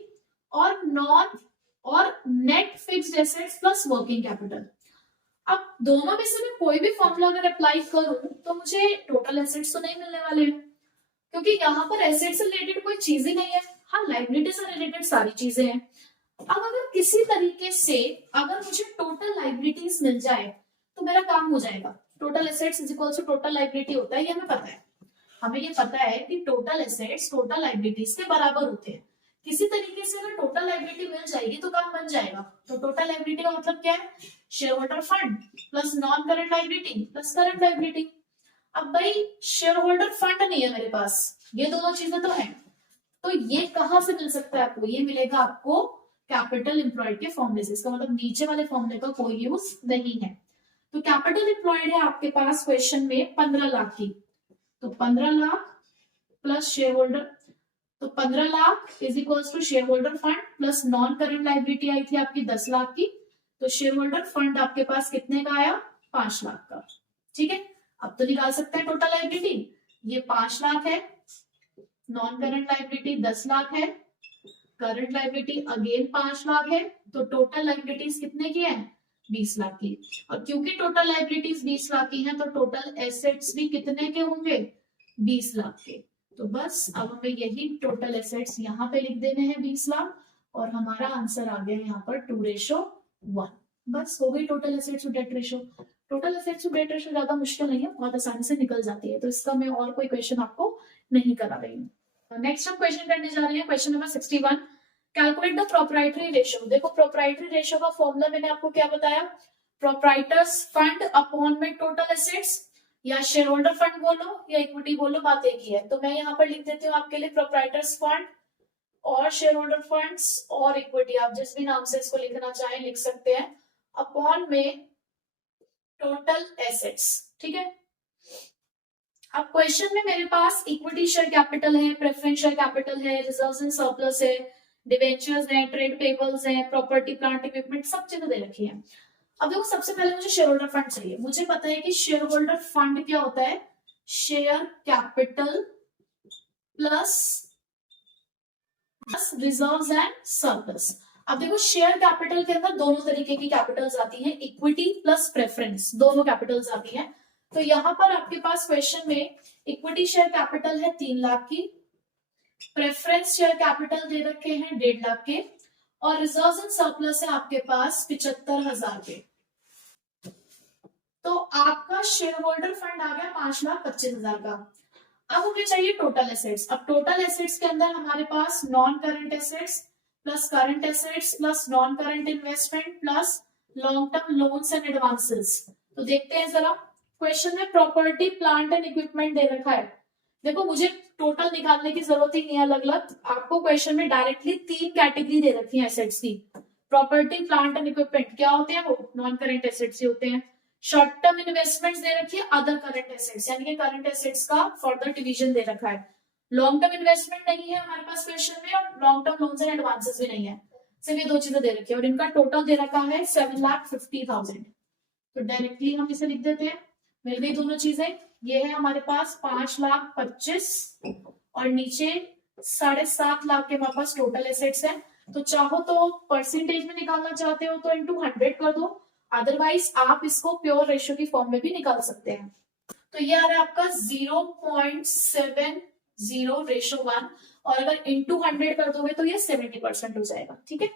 और net fixed assets plus working capital. अब दोनों में से मैं कोई भी फॉर्मूला अगर अप्लाई करूं तो मुझे टोटल एसेट्स तो नहीं मिलने वाले हैं, क्योंकि यहाँ पर एसेट से रिलेटेड कोई चीज ही नहीं है, हाँ लायबिलिटी से रिलेटेड सारी चीजें हैं। अब अगर किसी तरीके से अगर मुझे टोटल लायबिलिटीज मिल जाए तो मेरा काम हो जाएगा। Total assets is equal to total liability होता है, ये हमें पता है, हमें ये पता है कि टोटल एसेट्स टोटल लायबिलिटीज के बराबर होते हैं। किसी तरीके से अगर टोटल लायबिलिटी मिल जाएगी तो काम बन जाएगा। तो टोटल लायबिलिटी का मतलब क्या है, share holder fund plus non current liability plus current liability. अब भाई शेयर होल्डर फंड नहीं है मेरे पास, ये दोनों चीजें तो है, तो ये कहां से मिल सकता है आपको, ये मिलेगा आपको कैपिटल एम्प्लॉयड के फॉर्मूले से। इसका मतलब नीचे वाले फॉर्मूले का कोई यूज नहीं है। तो कैपिटल एम्प्लॉयड है आपके पास क्वेश्चन में 15 लाख की, तो 15 लाख प्लस शेयर होल्डर, तो 15 lakh is equal to share holder fund plus non current liability आई थी आपकी 10 लाख की, तो शेयर होल्डर फंड आपके पास कितने का आया, 5 लाख का, ठीक है। अब तो निकाल सकते हैं टोटल लायबिलिटी। ये 5 लाख है, नॉन करंट लायबिलिटी 10 लाख है, करंट लायबिलिटी अगेन 5 लाख है, तो टोटल लायबिलिटीज कितने की है? 20 लाख की। और क्योंकि टोटल लायबिलिटीज 20 लाख की हैं, तो टोटल एसेट्स भी कितने के होंगे? 20 लाख के। तो बस अब हमें यही टोटल एसेट्स यहाँ पे लिख देने हैं 20 लाख, और हमारा आंसर आ गया यहाँ पर 2:1। बस हो गई total assets to debt ratio. Total assets to debt ratio ज्यादा मुश्किल नहीं है, बहुत आसानी से निकल जाती है, तो इसका मैं और कोई क्वेश्चन आपको नहीं करा रही हूँ। नेक्स्ट हम क्वेश्चन करने जा रहे हैं, question number 61। Calculate the proprietary ratio. देखो प्रोप्राइटरी रेशियो का फॉर्मूला मैंने आपको क्या बताया? प्रोप्राइटर्स फंड अपॉन में टोटल एसेट्स, या शेयर होल्डर फंड बोलो या इक्विटी बोलो, बात एक ही है। तो मैं यहाँ पर लिख देती हूँ आपके लिए प्रोप्राइटर्स फंड और शेयर होल्डर फंड्स और इक्विटी, आप जिस भी नाम से इसको लिखना चाहें लिख सकते हैं, अपॉन में टोटल एसेट्स। ठीक है, अब क्वेश्चन में मेरे पास इक्विटी शेयर कैपिटल है, प्रेफरेंस शेयर कैपिटल है, रिजर्व्स एंड सरप्लस है, डिवेंचर्स है, ट्रेड पेबल्स है, प्रॉपर्टी प्लांट इक्विपमेंट, सब चीजें दे रखी है। अब देखो सबसे पहले मुझे शेयर होल्डर फंड चाहिए। मुझे पता है कि शेयर होल्डर फंड क्या होता है? Share capital plus reserves and surplus. अब देखो शेयर कैपिटल के अंदर दोनों तरीके की कैपिटल्स आती हैं, इक्विटी प्लस प्रेफरेंस, दोनों कैपिटल्स आती हैं। तो यहाँ पर आपके पास क्वेश्चन में इक्विटी शेयर कैपिटल है 3 लाख की, प्रेफरेंस शेयर कैपिटल दे रखे हैं 1.5 लाख के, और रिजर्व्स एंड सरप्लस है आपके पास 75,000 के। तो आपका शेयर होल्डर फंड आ गया 5,25,000 का। अब हमें चाहिए टोटल एसेट्स। अब टोटल एसेट्स के अंदर हमारे पास non current assets plus current assets plus non current investment plus long term loans and advances. तो देखते हैं जरा, क्वेश्चन में प्रॉपर्टी प्लांट एंड इक्विपमेंट दे रखा है। देखो मुझे टोटल निकालने की जरूरत ही नहीं है अलग अलग, आपको क्वेश्चन में डायरेक्टली 3 कैटेगरी दे रखी है एसेट्स की। प्रॉपर्टी प्लांट एंड इक्विपमेंट क्या होते हैं? वो नॉन करंट एसेट्स ही होते हैं। शॉर्ट टर्म इन्वेस्टमेंट्स दे रखी है, अदर करंट एसेट्स, यानी कि करंट एसेट्स का फर्दर डिवीजन दे रखा है। लॉन्ग टर्म इन्वेस्टमेंट नहीं है हमारे पास क्वेश्चन में, और long term loans and advances भी नहीं है, सिर्फ ये 2 चीजें दे रखी है, और इनका टोटल दे रखा है 7,50,000। तो डायरेक्टली हम इसे लिख देते हैं, मिल गई दोनों चीजें। ये है हमारे पास 5,25,000 और नीचे 7.5 लाख के हमारे पास टोटल एसेट्स है। तो चाहो तो परसेंटेज में निकालना चाहते हो तो इंटू 100 कर दो, अदरवाइज आप इसको प्योर रेशियो की फॉर्म में भी निकाल सकते हैं। तो ये आ रहा है आपका 0.70:1, और अगर इंटू 100 कर दोगे तो ये 70% हो जाएगा। ठीक है,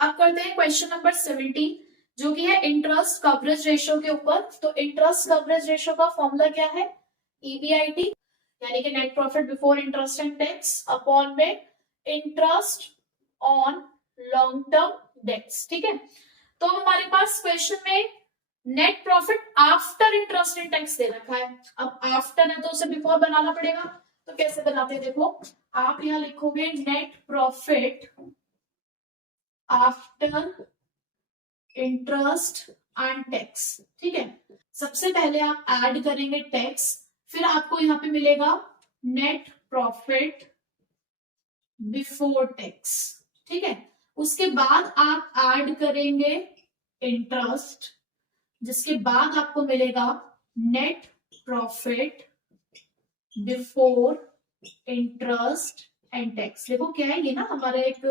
अब करते हैं क्वेश्चन नंबर 17, जो कि है इंटरेस्ट कवरेज रेशियो के ऊपर। तो इंटरेस्ट कवरेज रेशियो का फॉर्मूला क्या है? EBIT, यानी कि net profit before interest and tax, upon में interest on long term debts. ठीक है, तो हमारे पास क्वेश्चन में net profit after interest and tax दे रखा है। अब आफ्टर है तो उसे बिफोर बनाना पड़ेगा, तो कैसे बनाते हैं? देखो आप यहां लिखोगे net profit after interest and tax. ठीक है, सबसे पहले आप ऐड करेंगे टैक्स, फिर आपको यहां पे मिलेगा नेट प्रॉफिट बिफोर टैक्स। ठीक है, उसके बाद आप ऐड करेंगे इंटरेस्ट, जिसके बाद आपको मिलेगा net profit before interest and tax. देखो क्या है, ये ना हमारा एक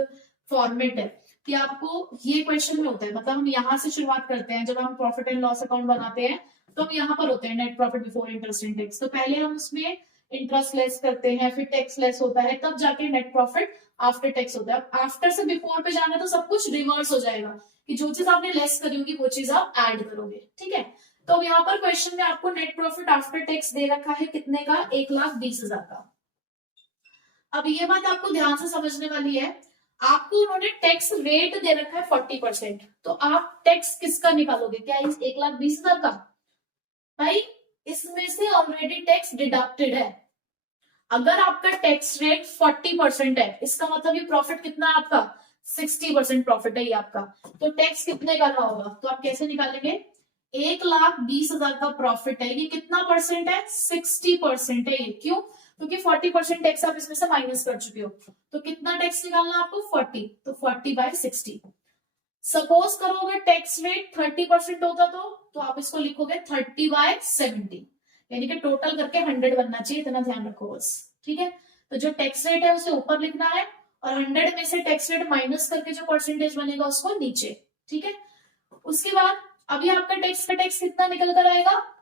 फॉर्मेट है कि आपको ये क्वेश्चन में होता है, मतलब हम यहां से शुरुआत करते हैं, जब हम प्रॉफिट एंड लॉस अकाउंट बनाते हैं तो हम यहाँ पर होते हैं net profit before interest and tax. तो पहले हम उसमें इंटरेस्ट लेस करते हैं, फिर टैक्स लेस होता है, तब जाके नेट प्रॉफिट आफ्टर टैक्स होता है। आफ्टर से बिफोर पे जाना तो सब कुछ रिवर्स हो जाएगा, कि जो चीज आपने लेस करी होगी वो चीज आप ऐड करोगे। ठीक है, तो यहाँ पर क्वेश्चन में आपको नेट प्रॉफिट आफ्टर टैक्स दे रखा है कितने का? 1,20,000 का। अब ये बात आपको ध्यान से समझने वाली है, आपको उन्होंने टैक्स रेट दे रखा है 40%, तो आप टैक्स किसका निकालोगे? क्या इस 1,20,000 का? भाई इसमें से ऑलरेडी टैक्स डिडक्टेड है। अगर आपका टैक्स रेट 40% है, इसका मतलब ये प्रॉफिट कितना है आपका? 60% प्रॉफिट है ये आपका। तो टैक्स कितने का रहा होगा? तो आप कैसे निकालेंगे? 1,20,000 का प्रॉफिट है, ये कितना परसेंट है? 60% है ये। क्यों? क्योंकि 40% टैक्स आप इसमें से माइनस कर चुके हो। तो कितना टैक्स निकालना आपको? 40, तो 40/60। सपोज करो अगर टैक्स रेट 30% होता तो आप इसको लिखोगे 30/70, यानी कि टोटल करके 100 बनना चाहिए, इतना ध्यान रखो बस। ठीक है, तो जो टैक्स रेट है उसे ऊपर लिखना है और 100 में से टैक्स रेट माइनस करके जो परसेंटेज बनेगा उसको नीचे। ठीक है, उसके बाद अभी आपका टैक्स का टैक्स कितना निकल कर आएगा,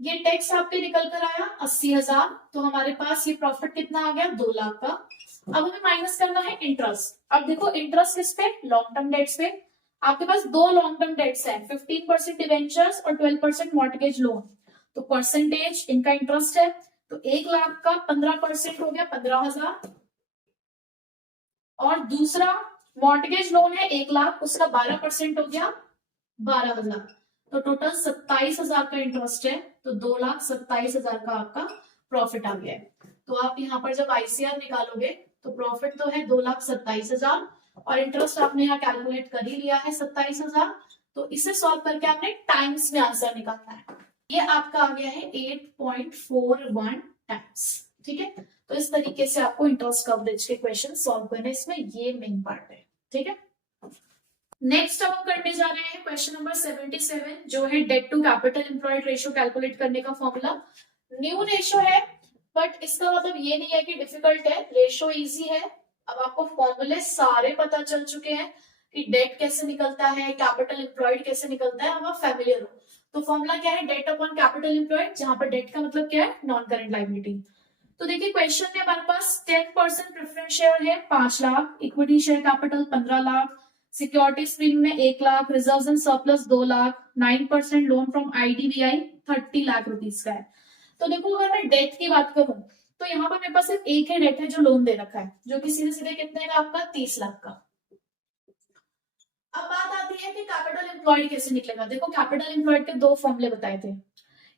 ये टैक्स आपके निकल कर आया 80,000, तो हमारे पास ये प्रॉफिट कितना आ गया 2 लाख का। अब हमें माइनस करना है इंटरेस्ट। अब देखो इंटरेस्ट किस पे, लॉन्ग टर्म डेट्स पे। आपके पास दो लॉन्ग टर्म डेट्स हैं, 15% डिवेंचर्स और 12% मॉर्टगेज लोन। तो परसेंटेज इनका इंटरेस्ट है, तो 1 लाख का 15% हो गया 15,000, और दूसरा मॉर्टगेज लोन है 1 लाख, उसका 12% हो गया 12,000। तो टोटल 27,000 का इंटरेस्ट है, तो 2,27,000 का आपका प्रॉफिट आ गया है। तो आप यहाँ पर जब आईसीआर निकालोगे तो प्रॉफिट तो है 2,27,000 और इंटरेस्ट आपने यहाँ कैलकुलेट कर ही लिया है 27,000। तो इसे सॉल्व करके आपने टाइम्स में आंसर निकालना है। ये आपका आ गया है 8.41 टाइम्स। ठीक है, तो इस तरीके से आपको इंटरेस्ट कवरेज के क्वेश्चन सॉल्व करने, इसमें ये मेन पार्ट है। ठीक है, नेक्स्ट अब हम करने जा रहे हैं क्वेश्चन नंबर 77, जो है debt to capital employed ratio calculate करने का फॉर्मूला। न्यू रेशियो है, बट इसका मतलब ये नहीं है कि डिफिकल्ट है, रेशियो इजी है। अब आपको फॉर्मूले सारे पता चल चुके हैं कि डेट कैसे निकलता है, कैपिटल एम्प्लॉयड कैसे निकलता है, अब आप फैमिलियर हो। तो फॉर्मूला क्या है, डेट अपॉन कैपिटल एम्प्लॉयड, जहां पर डेट का मतलब क्या है, नॉन करंट लायबिलिटी। तो देखिए क्वेश्चन में हमारे पास 10% प्रेफरेंस शेयर है 5 lakh, equity share capital 15 lakh, security stream में 1 lakh, reserves and surplus 2 lakh, 9% loan from IDBI 30 lakh rupees का है। तो देखो अगर मैं डेट की बात करूं तो यहाँ पर मेरे पास सिर्फ एक ही डेट है जो लोन दे रखा है, जो कि सीधे सीधे कितने का आपका 30 लाख का। अब बात आती है कि कैपिटल एम्प्लॉयड कैसे निकलेगा। देखो कैपिटल एम्प्लॉयड के दो फॉर्मूले बताए थे,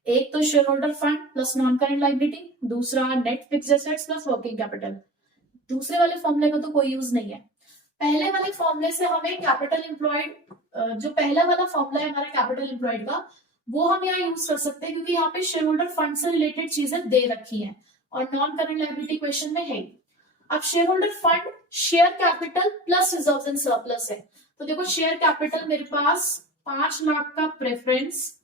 एक तो share holder fund plus non current liability, दूसरा net fixed assets plus working capital. दूसरे वाले फॉर्मूले का तो कोई यूज नहीं है, पहले वाले फॉर्मूले से हमें कैपिटल एम्प्लॉयड, जो पहला वाला फॉर्मूला है हमारा कैपिटल एम्प्लॉयड का, वो हम यहाँ यूज कर सकते हैं क्योंकि यहाँ पे शेयर होल्डर फंड से रिलेटेड चीजें दे रखी हैं और नॉन करंट लायबिलिटी क्वेश्चन में है। अब share holder fund share capital plus reserves and surplus है। तो देखो शेयर कैपिटल मेरे पास 5 लाख का प्रेफरेंस,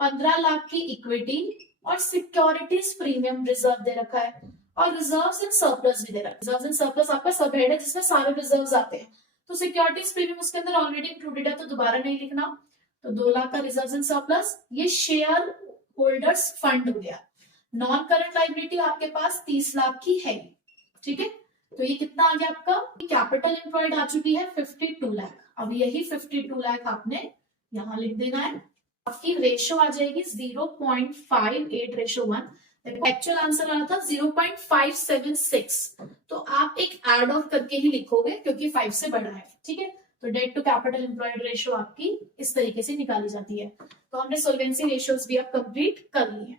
15 लाख की इक्विटी और सिक्योरिटीज प्रीमियम रिजर्व दे रखा है, और रिजर्व्स एंड सरप्लस भी दे रखा है। रिजर्व्स एंड सरप्लस आपका सब हेड है जिसमें सारे रिजर्व्स आते हैं। तो सिक्योरिटीज प्रीमियम उसके अंदर ऑलरेडी इंक्लूडेड है, तो दोबारा नहीं लिखना। तो 2 लाख का रिजर्व्स एंड सरप्लस, ये शेयर होल्डर्स फंड हो गया। नॉन करंट लायबिलिटी आपके पास 30 लाख की है। ठीक है, तो ये कितना आ गया आपका, कैपिटल एम्प्लॉयड आ चुकी है 52 लाख। अब यही 52 लाख आपने यहाँ लिख देना है। आपकी रेशो आ जाएगी 0.58:1। एक्चुअल आंसर आया था 0.576, तो आप एक एड ऑफ करके ही लिखोगे क्योंकि 5 से बड़ा है। ठीक है, तो debt to capital employed ratio आपकी इस तरीके से निकाली जाती है। तो हमने सोल्वेंसी रेशियोज भी अब कंप्लीट कर ली है।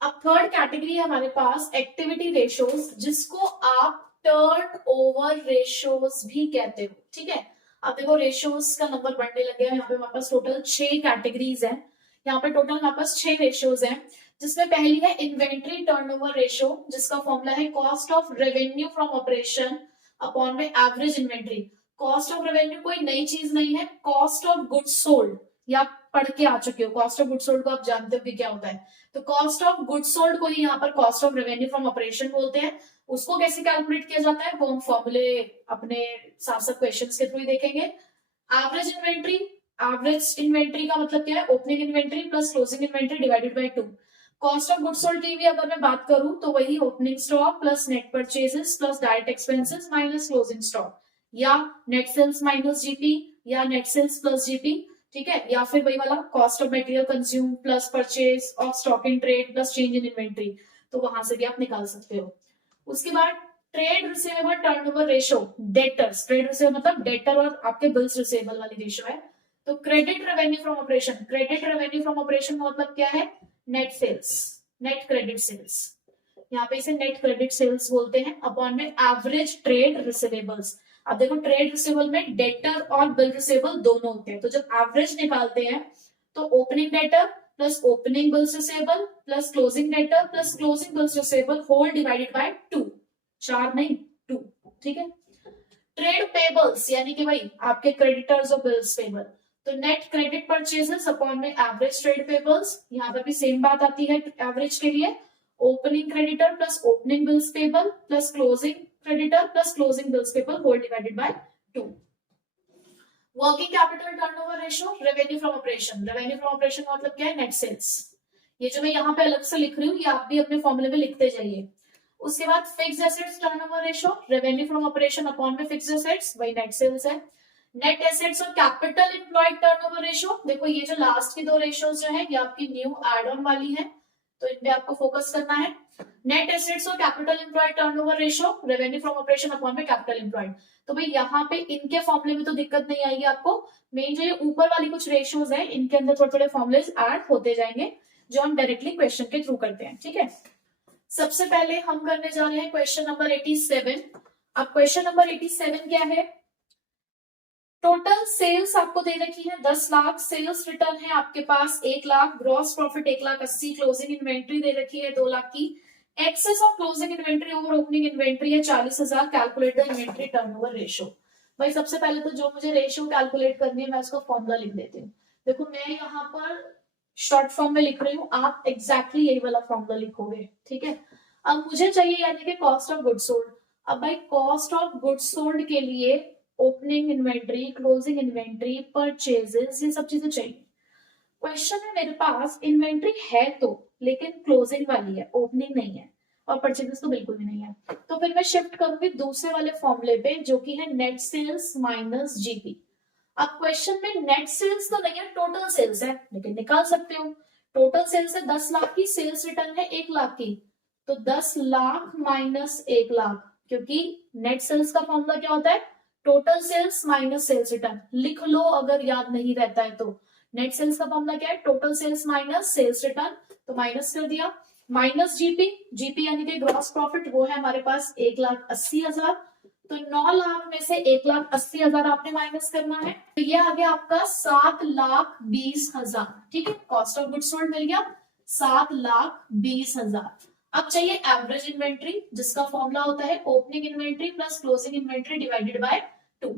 अब थर्ड कैटेगरी है हमारे पास एक्टिविटी रेशियोज, जिसको आप टर्न ओवर रेशियोज भी कहते हो। ठीक है, अब देखो रेशियोज का नंबर बढ़ने लगे हैं। यहाँ पे हमारे पास टोटल 6 कैटेगरीज हैं। यहाँ पे टोटल हमारे पास 6 रेशियोज हैं, जिसमें पहली है इन्वेंट्री टर्नओवर रेशियो, जिसका फॉर्मूला है cost of revenue from operation upon में average inventory. Cost of revenue कोई नई चीज नहीं है, कॉस्ट ऑफ गुड्स सोल्ड, या पढ़ के आ चुके हो, कॉस्ट ऑफ गुड्स सोल्ड को आप जानते हो कि क्या होता है। तो कॉस्ट ऑफ गुड्स सोल्ड को ही यहाँ पर cost of revenue from operation बोलते हैं। उसको कैसे कैलकुलेट किया जाता है वो हम फॉर्मूले अपने साथ साथ क्वेश्चंस के थ्रू ही देखेंगे। एवरेज इन्वेंट्री, एवरेज इन्वेंट्री का मतलब क्या है, opening inventory plus closing inventory divided by 2। Cost of goods sold की भी अगर मैं बात करूं तो वही opening stock plus net purchases plus direct expenses minus closing stock, या नेट सेल्स माइनस जीपी, या नेट सेल्स प्लस जीपी। ठीक है, या फिर वही वाला cost of material consume plus purchase of stock in trade plus change in inventory, तो वहां से भी आप निकाल सकते हो। उसके बाद trade receivable turnover ratio, debtors, trade receivable मतलब डेटर और आपके बिल्स रिसीवेबल वाली रेशियो है। तो credit revenue from operation, credit revenue from operation का मतलब क्या है, net sales, net credit sales, यहाँ पे इसे नेट क्रेडिट सेल्स बोलते हैं, अपॉन में एवरेज ट्रेड रिसीवेबल्स। अब देखो ट्रेड रिसीवेबल में डेटर और बिल रिसीवेबल दोनों होते हैं, तो जब एवरेज निकालते हैं तो opening debtor plus opening bills receivable plus closing debtor plus closing bills receivable whole divided by 2, 4 नहीं 2। ठीक है, ट्रेड पेबल्स यानी कि भाई आपके क्रेडिटर्स और बिल्स पेबल, तो नेट क्रेडिट परचेजेस अपॉन में एवरेज ट्रेड पेबल्स, यहाँ पर भी सेम बात आती है एवरेज के लिए, opening creditor plus opening bills payable plus closing creditor plus closing bills payable whole divided by 2। Working capital turnover ratio, revenue from operation, revenue from operation मतलब क्या है, नेट सेल्स। ये जो मैं यहाँ पे अलग से लिख रही हूँ ये आप भी अपने फॉर्मूले में लिखते जाइए। उसके बाद fixed assets turnover ratio, revenue from operation upon में फिक्स्ड एसेट्स, वही नेट सेल्स है। नेट एसेट्स और कैपिटल एम्प्लॉयड टर्नओवर रेशियो, देखो ये जो लास्ट की दो रेशियोज जो है ये आपकी न्यू एड ऑन वाली है, तो इन पे आपको फोकस करना है। नेट एसेट्स और capital employed turnover ratio, revenue from operation upon में कैपिटल एम्प्लॉयड, तो भाई यहाँ पे इनके फॉर्मूले में तो दिक्कत नहीं आएगी आपको। मेन जो ये ऊपर वाली कुछ रेशियोज है इनके अंदर थोड़े थोड़े फॉर्मुलेज ऐड होते जाएंगे जो हम डायरेक्टली क्वेश्चन के थ्रू करते हैं, ठीक है। सबसे पहले हम करने जा रहे हैं क्वेश्चन नंबर 87। अब क्वेश्चन नंबर 87 क्या है, टोटल सेल्स आपको दे रखी है 10 लाख, सेल्स रिटर्न है आपके पास 1 lakh, gross profit 1,80,000, closing inventory दे रखी है 2 लाख की, excess of closing inventory over opening inventory है 40,000, calculate the inventory turnover ratio. भाई सबसे पहले तो जो मुझे रेशियो कैलकुलेट करनी है मैं उसका फॉर्मूला लिख देती हूँ। देखो मैं यहाँ पर शॉर्ट फॉर्म में लिख रही हूँ, आप एग्जैक्टली यही वाला फॉर्मूला लिखोगे, ठीक है। अब मुझे चाहिए यानी कि कॉस्ट ऑफ गुड्स सोल्ड। अब भाई कॉस्ट ऑफ गुड्स सोल्ड के लिए opening inventory, closing inventory, purchases, ये सब चीजें चाहिए। क्वेश्चन है मेरे पास इन्वेंट्री है तो, लेकिन क्लोजिंग वाली है, ओपनिंग नहीं है, और परचेजेस तो बिल्कुल भी नहीं है, तो फिर मैं शिफ्ट करूंगी दूसरे वाले फॉर्मूले पे जो कि है नेट सेल्स माइनस जीपी। अब क्वेश्चन में नेट सेल्स तो नहीं है, टोटल सेल्स है, लेकिन निकाल सकते हो। टोटल सेल्स है 10 लाख की, सेल्स रिटर्न है 1 लाख की, तो 10 लाख माइनस 1 लाख, क्योंकि नेट सेल्स का फॉर्मूला क्या होता है, total sales minus sales return. लिख लो अगर याद नहीं रहता है तो, नेट सेल्स का फॉर्मूला क्या है, total sales minus sales return, तो माइनस कर दिया। माइनस जीपी, जीपी यानी कि ग्रॉस प्रॉफिट, वो है हमारे पास 1,80,000, तो 9 लाख में से 1,80,000 आपने माइनस करना है, तो ये आ गया आपका 7,20,000, ठीक है। कॉस्ट ऑफ गुड्स सोल्ड मिल गया 7,20,000। अब चाहिए एवरेज इन्वेंट्री जिसका फॉर्मूला होता है opening inventory plus closing inventory divided by 2।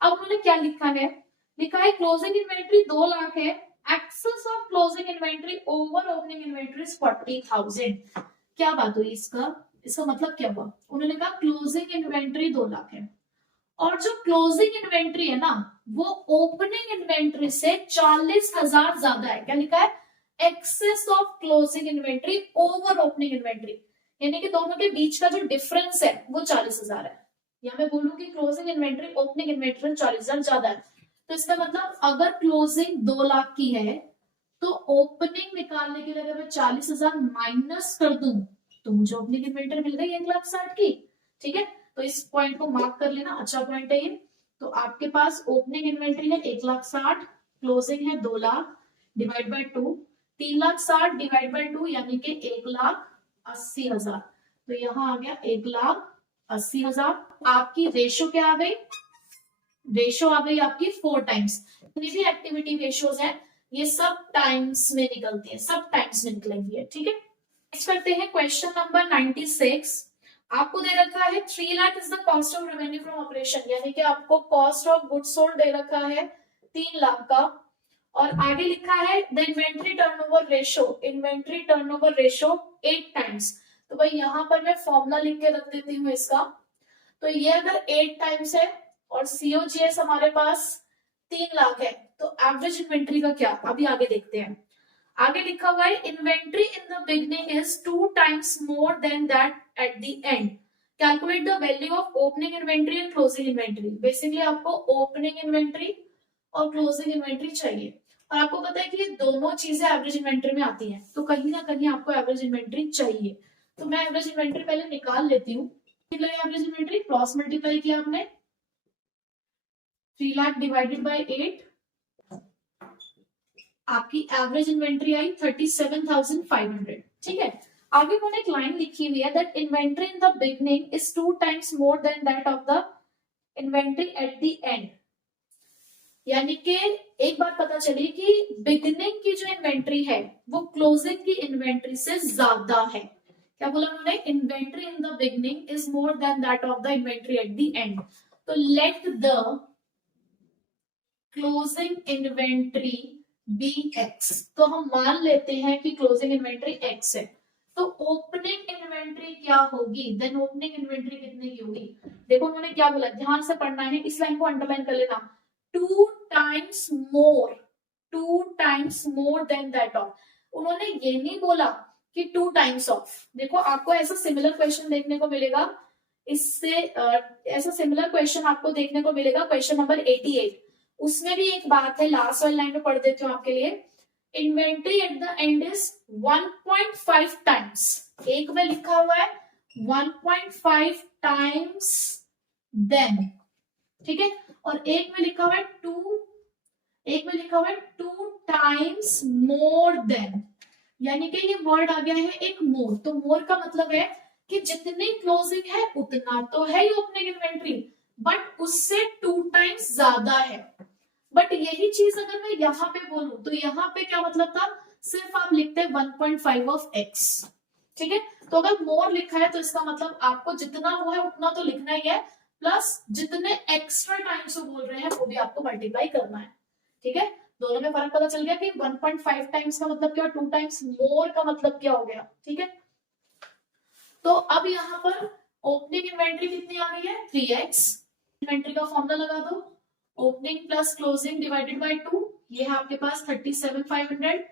अब उन्होंने क्या लिखा है, लिखा है क्लोजिंग इन्वेंट्री 2 लाख है, excess of closing inventory over opening inventory 40,000। क्या बात हुई इसका, इसका मतलब क्या हुआ, उन्होंने कहा क्लोजिंग इन्वेंट्री 2 लाख है और जो क्लोजिंग इन्वेंट्री है ना वो ओपनिंग इन्वेंट्री से 40,000 ज्यादा है। क्या लिखा है, excess of closing inventory over opening inventory, यानी कि दोनों के बीच का जो डिफरेंस है वो 40,000 है। या मैं बोलूंगी क्लोजिंग इन्वेंट्री ओपनिंग इन्वेंट्री 40,000 ज्यादा है, तो इसका मतलब अगर क्लोजिंग 2 लाख की है तो ओपनिंग निकालने के लिए अगर मैं 40,000 माइनस कर दूं तो मुझे ओपनिंग इन्वेंट्री मिल गई 1,60,000 की, ठीक है। तो इस पॉइंट को मार्क कर लेना, अच्छा पॉइंट है ये। तो आपके पास ओपनिंग इन्वेंट्री है 1,60,000, क्लोजिंग है 2 lakh, divide by 2, 3,60,000 divide by 2 यानी कि 1,80,000, तो यहाँ आ गया 1,80,000। आपकी रेशो क्या आ गई, रेशो आ गई आपकी 4 टाइम्स। जितनी भी एक्टिविटी रेशियोज है ये सब टाइम्स में निकलती है, सब टाइम्स में निकलेंगी, ठीक है। नेक्स्ट करते हैं क्वेश्चन नंबर 96। आपको दे रखा है 3 lakh is the cost of revenue from operation, यानी कि आपको कॉस्ट ऑफ गुड्स सोल्ड दे रखा है 3 लाख का, और आगे लिखा है the inventory turnover ratio, inventory turnover ratio 8 times. तो भाई यहाँ पर मैं फॉर्मूला लिख के रख देती हूँ इसका, तो ये अगर 8 टाइम्स है और सीओजीएस हमारे पास 3 लाख है, तो एवरेज इन्वेंट्री का क्या, अभी आगे देखते हैं। आगे लिखा हुआ है inventory in the beginning is 2 times more than that at the and, calculate the value of opening inventory and closing inventory. Basically आपको ओपनिंग इन्वेंट्री और क्लोजिंग इन्वेंट्री चाहिए, और आपको पता है कि ये दोनों चीजें एवरेज इन्वेंट्री में आती हैं, तो कहीं ना कहीं आपको एवरेज इन्वेंट्री चाहिए। तो मैं एवरेज इन्वेंट्री पहले निकाल लेती हूँ। एवरेज इन्वेंट्री क्रॉस मल्टीप्लाई किया आपने, 3 लाख डिवाइडेड बाय 8, आपकी एवरेज इन्वेंट्री आई 37,500, ठीक है। आगे उन्होंने एक लाइन लिखी हुई है that inventory in the beginning is 2 times more than that of the inventory at the and, यानी कि एक बात पता चली कि बिगनिंग की जो इन्वेंट्री है वो क्लोजिंग की इन्वेंट्री से ज्यादा है। क्या बोला उन्होंने, inventory in the beginning is more than that of the inventory at the end, तो let the closing inventory be x, तो हम मान लेते हैं कि क्लोजिंग इन्वेंट्री एक्स है, तो ओपनिंग इन्वेंट्री क्या होगी, देन ओपनिंग इन्वेंट्री कितने की होगी। देखो उन्होंने क्या बोला, ध्यान से पढ़ना है, इस लाइन को अंडरलाइन कर लेना, 2 times more, 2 times more than that of. उन्होंने ये नहीं बोला कि 2 टाइम्स ऑफ। देखो आपको ऐसा सिमिलर क्वेश्चन देखने को मिलेगा, इससे ऐसा सिमिलर क्वेश्चन आपको देखने को मिलेगा क्वेश्चन नंबर 88, उसमें भी एक बात है, लास्ट वाली लाइन में पढ़ देती हूँ आपके लिए। Inventory at the and is 1.5 times, एक में लिखा हुआ है 1.5 टाइम्स देन, ठीक है, और एक में लिखा हुआ है 2 टाइम्स मोर देन, यानी कि ये वर्ड आ गया है एक मोर। तो मोर का मतलब है कि जितनी क्लोजिंग है उतना तो है ही ओपनिंग इन्वेंट्री, बट उससे 2 टाइम्स ज्यादा है। बट यही चीज अगर मैं यहाँ पे बोलूं तो यहाँ पे क्या मतलब था, सिर्फ आप लिखते हैं 1.5 ऑफ एक्स, ठीक है। तो अगर मोर लिखा है तो इसका मतलब आपको जितना हुआ है उतना तो लिखना ही है, प्लस जितने एक्स्ट्रा टाइम्स वो बोल रहे हैं वो भी आपको मल्टीप्लाई करना है, ठीक है। दोनों में फर्क पता चल गया कि 1.5 टाइम्स का मतलब क्या, 2 टाइम्स मोर का मतलब क्या हो गया, ठीक है। तो अब यहाँ पर ओपनिंग इन्वेंट्री कितनी आ गई है, 3x। इन्वेंट्री का फॉर्मूला लगा दो, opening plus closing divided by 2, ये है आपके पास 37,500,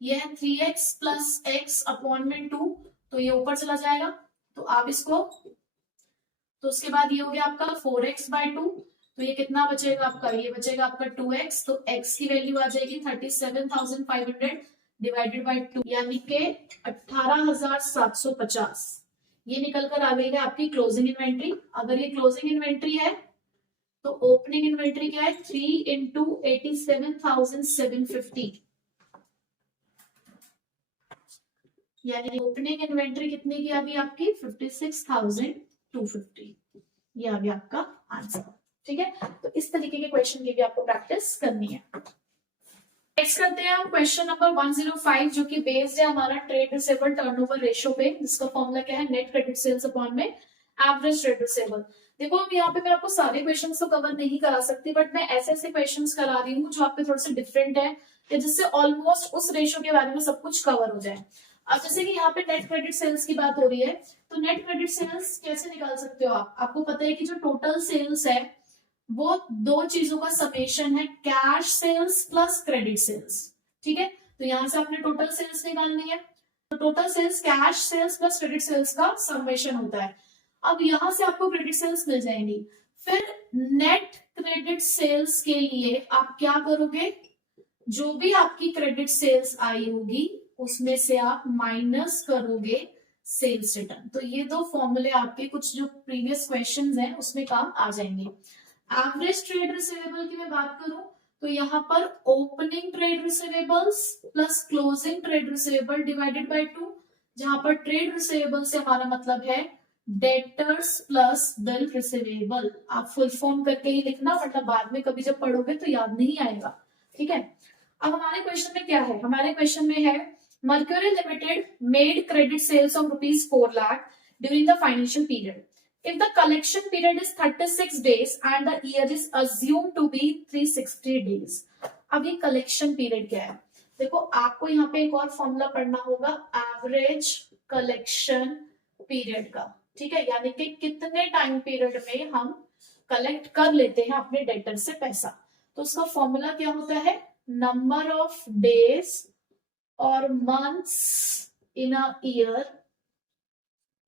ये है 3x प्लस x अपॉन में 2, तो ये ऊपर चला जाएगा, तो आप इसको, तो उसके बाद ये हो गया आपका 4x बाय 2, तो ये कितना बचेगा आपका, ये बचेगा आपका 2x, तो x की वैल्यू आ जाएगी 37,500 डिवाइडेड बाय 2, यानी कि 18,750, ये निकल कर आ गई है आपकी क्लोजिंग इन्वेंट्री। अगर ये क्लोजिंग इन्वेंट्री है तो ओपनिंग इन्वेंट्री क्या है, 3 इंटू 87,750, यानी ओपनिंग इन्वेंट्री कितने की आ गई आपकी 56,250, ये आ गया आपका आंसर, ठीक है। तो इस तरीके के क्वेश्चन की भी आपको प्रैक्टिस करनी है। नेक्स्ट करते हैं हम क्वेश्चन नंबर 105, जो कि बेस्ड है हमारा ट्रेड रिसेबल टर्नओवर रेशियो पे, जिसका फॉर्मूला क्या है, नेट क्रेडिट सेल्स अपॉन में एवरेज ट्रेड रिसेबल। देखो अब यहाँ पे मैं आपको सारे क्वेश्चंस तो कवर नहीं करा सकती, बट मैं ऐसे ऐसे क्वेश्चंस करा रही हूँ जो आपके थोड़े से डिफरेंट है, जिससे ऑलमोस्ट उस रेशियो के बारे में सब कुछ कवर हो जाए। अब जैसे कि यहाँ पे नेट क्रेडिट सेल्स की बात हो रही है, तो नेट क्रेडिट सेल्स कैसे निकाल सकते हो आप, आपको पता है कि जो टोटल सेल्स है वो दो चीजों का समेशन है, cash sales plus credit sales, ठीक है। तो यहां से आपने टोटल सेल्स निकालनी है, तो total sales cash sales plus credit sales का समेशन होता है। अब यहां से आपको क्रेडिट सेल्स मिल जाएंगी, फिर नेट क्रेडिट सेल्स के लिए आप क्या करोगे, जो भी आपकी क्रेडिट सेल्स आई होगी उसमें से आप माइनस करोगे सेल्स रिटर्न। तो ये दो फॉर्मूले आपके कुछ जो प्रीवियस क्वेश्चंस हैं उसमें काम आ जाएंगे। एवरेज ट्रेड रिसीवेबल की मैं बात करूं तो यहाँ पर opening trade receivables plus closing trade receivable divided by 2, जहां पर ट्रेड रिसीवेबल से हमारा मतलब है डेटर्स प्लस बिल रिसीवेबल। आप फुल फॉर्म करके ही लिखना, मतलब बाद में कभी जब पढ़ोगे तो याद नहीं आएगा, ठीक है। अब हमारे क्वेश्चन में क्या है, हमारे क्वेश्चन में है Mercury limited made credit sales of ₹4 lakh during the financial period. If the collection period is 36 days and the year is assumed to be 360 days, अब ये collection period क्या है, देखो आपको यहाँ पे एक और फॉर्मूला पढ़ना होगा एवरेज कलेक्शन पीरियड का, ठीक है, यानी कि कितने टाइम पीरियड में हम कलेक्ट कर लेते हैं अपने डेटर से पैसा। तो उसका फॉर्मूला क्या होता है, नंबर ऑफ डेज और months in a year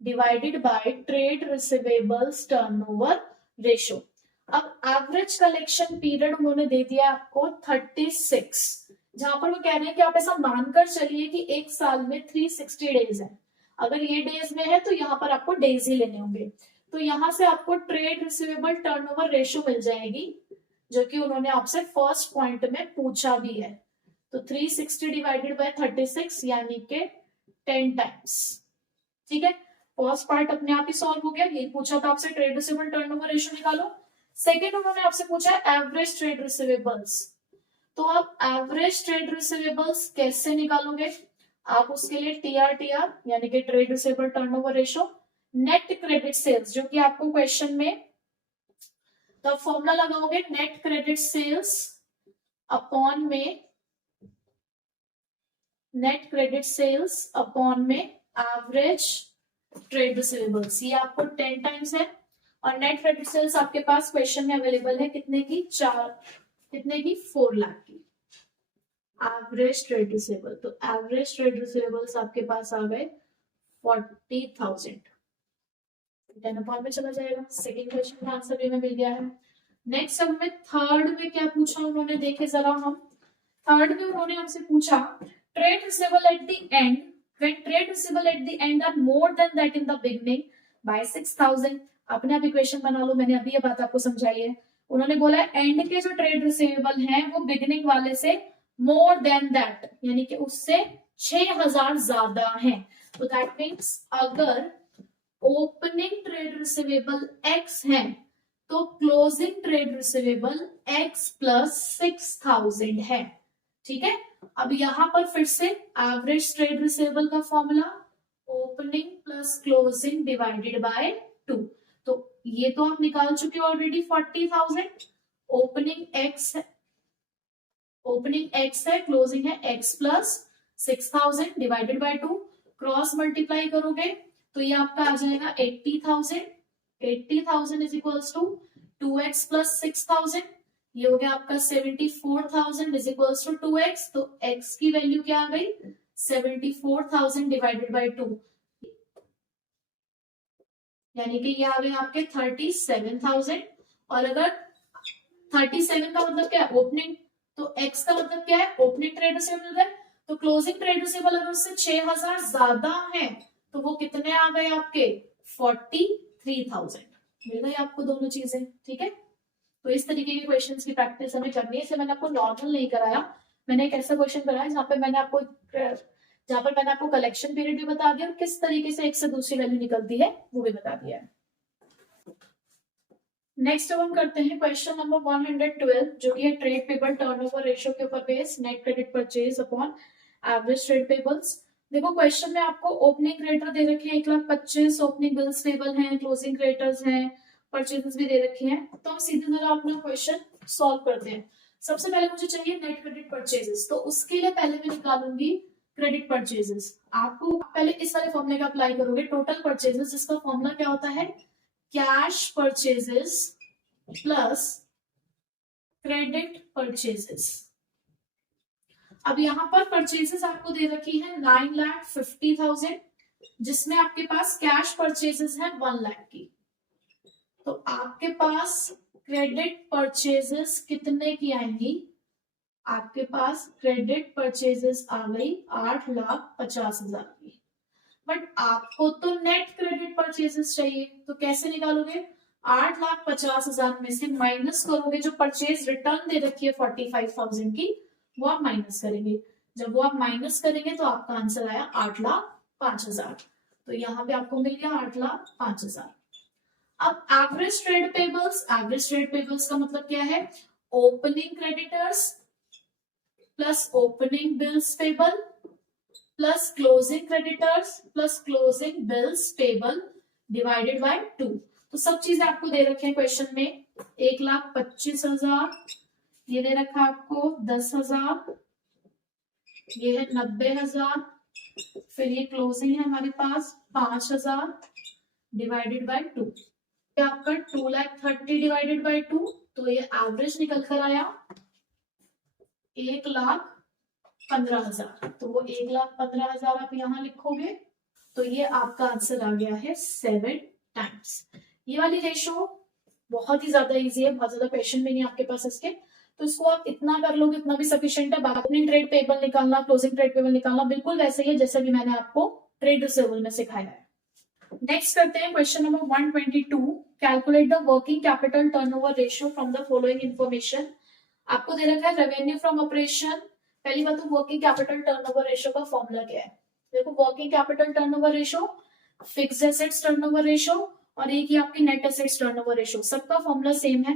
divided by trade receivables turnover ratio. अब एवरेज कलेक्शन पीरियड उन्होंने दे दिया आपको 36, जहां पर वो कह रहे हैं कि आप ऐसा मानकर चलिए कि एक साल में 360 डेज है, अगर ये डेज में है तो यहाँ पर आपको डेज ही लेने होंगे। तो यहाँ से आपको ट्रेड रिसीवेबल टर्नओवर रेशियो मिल जाएगी, जो कि उन्होंने आपसे फर्स्ट पॉइंट में पूछा भी है। तो 360 डिवाइडेड बाय 36 यानी कि 10 टाइम्स, ठीक है। फर्स्ट पार्ट अपने आप ही सॉल्व हो गया, यही पूछा था आपसे ट्रेड रिसीवेबल टर्नओवर रेशियो निकालो। सेकंड उन्होंने आपसे पूछा है एवरेज ट्रेड रिसीवेबल्स, तो आप एवरेज ट्रेड रिसीवेबल्स कैसे निकालोगे, आप उसके लिए टीआर यानी कि trade receivable turnover ratio, net credit sales जो कि आपको क्वेश्चन में तो आप फॉर्मूला लगाओगे नेट क्रेडिट सेल्स अपॉन में नेट क्रेडिट सेल्स अपॉन में एवरेज ट्रेड रिसीवेबल्स। ये आपको 10 टाइम्स है और नेट क्रेडिट सेल्स आपके पास क्वेश्चन में अवेलेबल है कितने की, 4 लाख की एवरेज ट्रेड रिसीवेबल। तो एवरेज ट्रेड रिसीवेबल्स आपके पास आ गए 40,000, 10 अपॉन में चला जाएगा। सेकेंड क्वेश्चन का आंसर भी हमें मिल गया है। नेक्स्ट अब हमें थर्ड में क्या पूछा उन्होंने, देखे जरा हम। थर्ड में उन्होंने हमसे पूछा trade receivable eight the and, when trade receivable at the end are more than that in the beginning by 6,000। अपने आप इक्वेशन बना लो, मैंने अभी ये बात आपको समझाई है। उन्होंने बोला एंड के जो ट्रेड रिसीवेबल हैं वो बिगिनिंग वाले से मोर देन दैट, यानी कि उससे 6,000 ज्यादा हैं। तो दैट मीन्स अगर ओपनिंग ट्रेड रिसीवेबल x है तो closing trade receivable x plus 6,000 है। ठीक है, अब यहां पर फिर से एवरेज ट्रेड रिसीवेबल का formula opening plus closing divided by 2। तो ये तो आप निकाल चुके हो ऑलरेडी 40,000। ओपनिंग x है, क्लोजिंग है x plus 6,000 divided by 2। Cross multiply करोगे तो ये आपका आ जाएगा 80,000। 80,000 is equals to 2x plus 6,000, ये हो गया आपका 74,000 इज इक्वल्स टू 2x। तो x की वैल्यू क्या आ गई, 74,000 डिवाइडेड बाय 2, यानी कि ये आ गए आपके 37,000। और अगर 37 का मतलब क्या है, ओपनिंग, तो x का मतलब क्या है, ओपनिंग ट्रेड रिसीवेबल है। तो क्लोजिंग ट्रेड रिसीवेबल अगर उससे 6,000 ज्यादा है तो वो कितने आ गए आपके, 43,000। मिल गई आपको दोनों चीजें। ठीक है, तो इस तरीके के क्वेश्चंस की प्रैक्टिस हमें करनी है। इसे मैंने आपको नॉर्मल नहीं कराया, मैंने एक ऐसा क्वेश्चन कराया जहां पर मैंने आपको कलेक्शन पीरियड भी बता दिया और किस तरीके से एक से दूसरी वैल्यू निकलती है वो भी बता दिया है। नेक्स्ट अब हम करते हैं क्वेश्चन नंबर 112, जो कि है ट्रेड पेबल टर्नओवर रेशियो के ऊपर base net credit purchase upon average trade payables. देखो क्वेश्चन में आपको ओपनिंग क्रेडिटर दे रखे हैं 1,25,000, ओपनिंग बिल्स पेबल हैं, क्लोजिंग क्रेडिटर्स हैं, परचेजेस भी दे रखे हैं। तो हम सीधे जरा अपना क्वेश्चन सॉल्व करते हैं। सबसे पहले मुझे चाहिए नेट क्रेडिट परचेजेस, तो उसके लिए पहले मैं निकालूंगी क्रेडिट परचेजेस। आपको पहले इस वाले फॉर्मूले का अप्लाई करोगे, टोटल परचेजेस, जिसका फॉर्मूला क्या होता है, cash purchases plus credit purchases. अब यहां पर परचेजेस आपको दे रखी है 9,50,000, जिसमें आपके पास कैश परचेजेस है 1 लाख की। तो आपके पास क्रेडिट परचेजेस कितने की आएंगी, आपके पास क्रेडिट परचेजेस आ गई 8,50,000 की। बट आपको तो नेट क्रेडिट परचेजेस चाहिए, तो कैसे निकालोगे, 8,50,000 में से माइनस करोगे, जो परचेज रिटर्न दे रखी है 45,000 की, वो आप माइनस करेंगे। जब वो आप माइनस करेंगे तो आपका आंसर आया 8,05,000। तो यहाँ पे आपको मिल गया 8,05,000। अब एवरेज ट्रेड पेबल्स का मतलब क्या है, opening creditors plus opening bills payable plus closing creditors plus closing bills payable divided by 2। तो सब चीजें आपको दे रखे हैं क्वेश्चन में। 1,25,000, ये दे रखा है आपको 10,000, ये है 90,000, फिर ये क्लोजिंग है हमारे पास 5,000 डिवाइडेड बाय 2। ये आपका 2,30,000 डिवाइडेड बाय 2, तो ये एवरेज निकल कर आया 1,15,000। तो वो 1,15,000 आप यहां लिखोगे, तो ये आपका आंसर आ गया है 7 टाइम्स। ये वाली रेशो बहुत ही ज्यादा इजी है, बहुत ज्यादा क्वेश्चन भी नहीं आपके पास इसके, तो इसको आप इतना कर लोगे इतना भी सफिशिएंट है। ओपनिंग ट्रेड पेबल निकालना, क्लोजिंग ट्रेड पेबल निकालना बिल्कुल वैसे ही है जैसे भी मैंने आपको ट्रेड रिसीवेबल में सिखाया है। नेक्स्ट करते हैं question number 122, calculate the working capital turnover ratio from the following information. आपको दे रखा है रेवेन्यू फ्रॉम ऑपरेशन। पहली बात तो वर्किंग कैपिटल टर्नओवर रेशियो का फॉर्मूला क्या है, देखो working capital turnover ratio, fixed assets turnover ratio और एक ही आपकी नेट एसेट्स टर्नओवर रेशियो, सबका फॉर्मूला सेम है।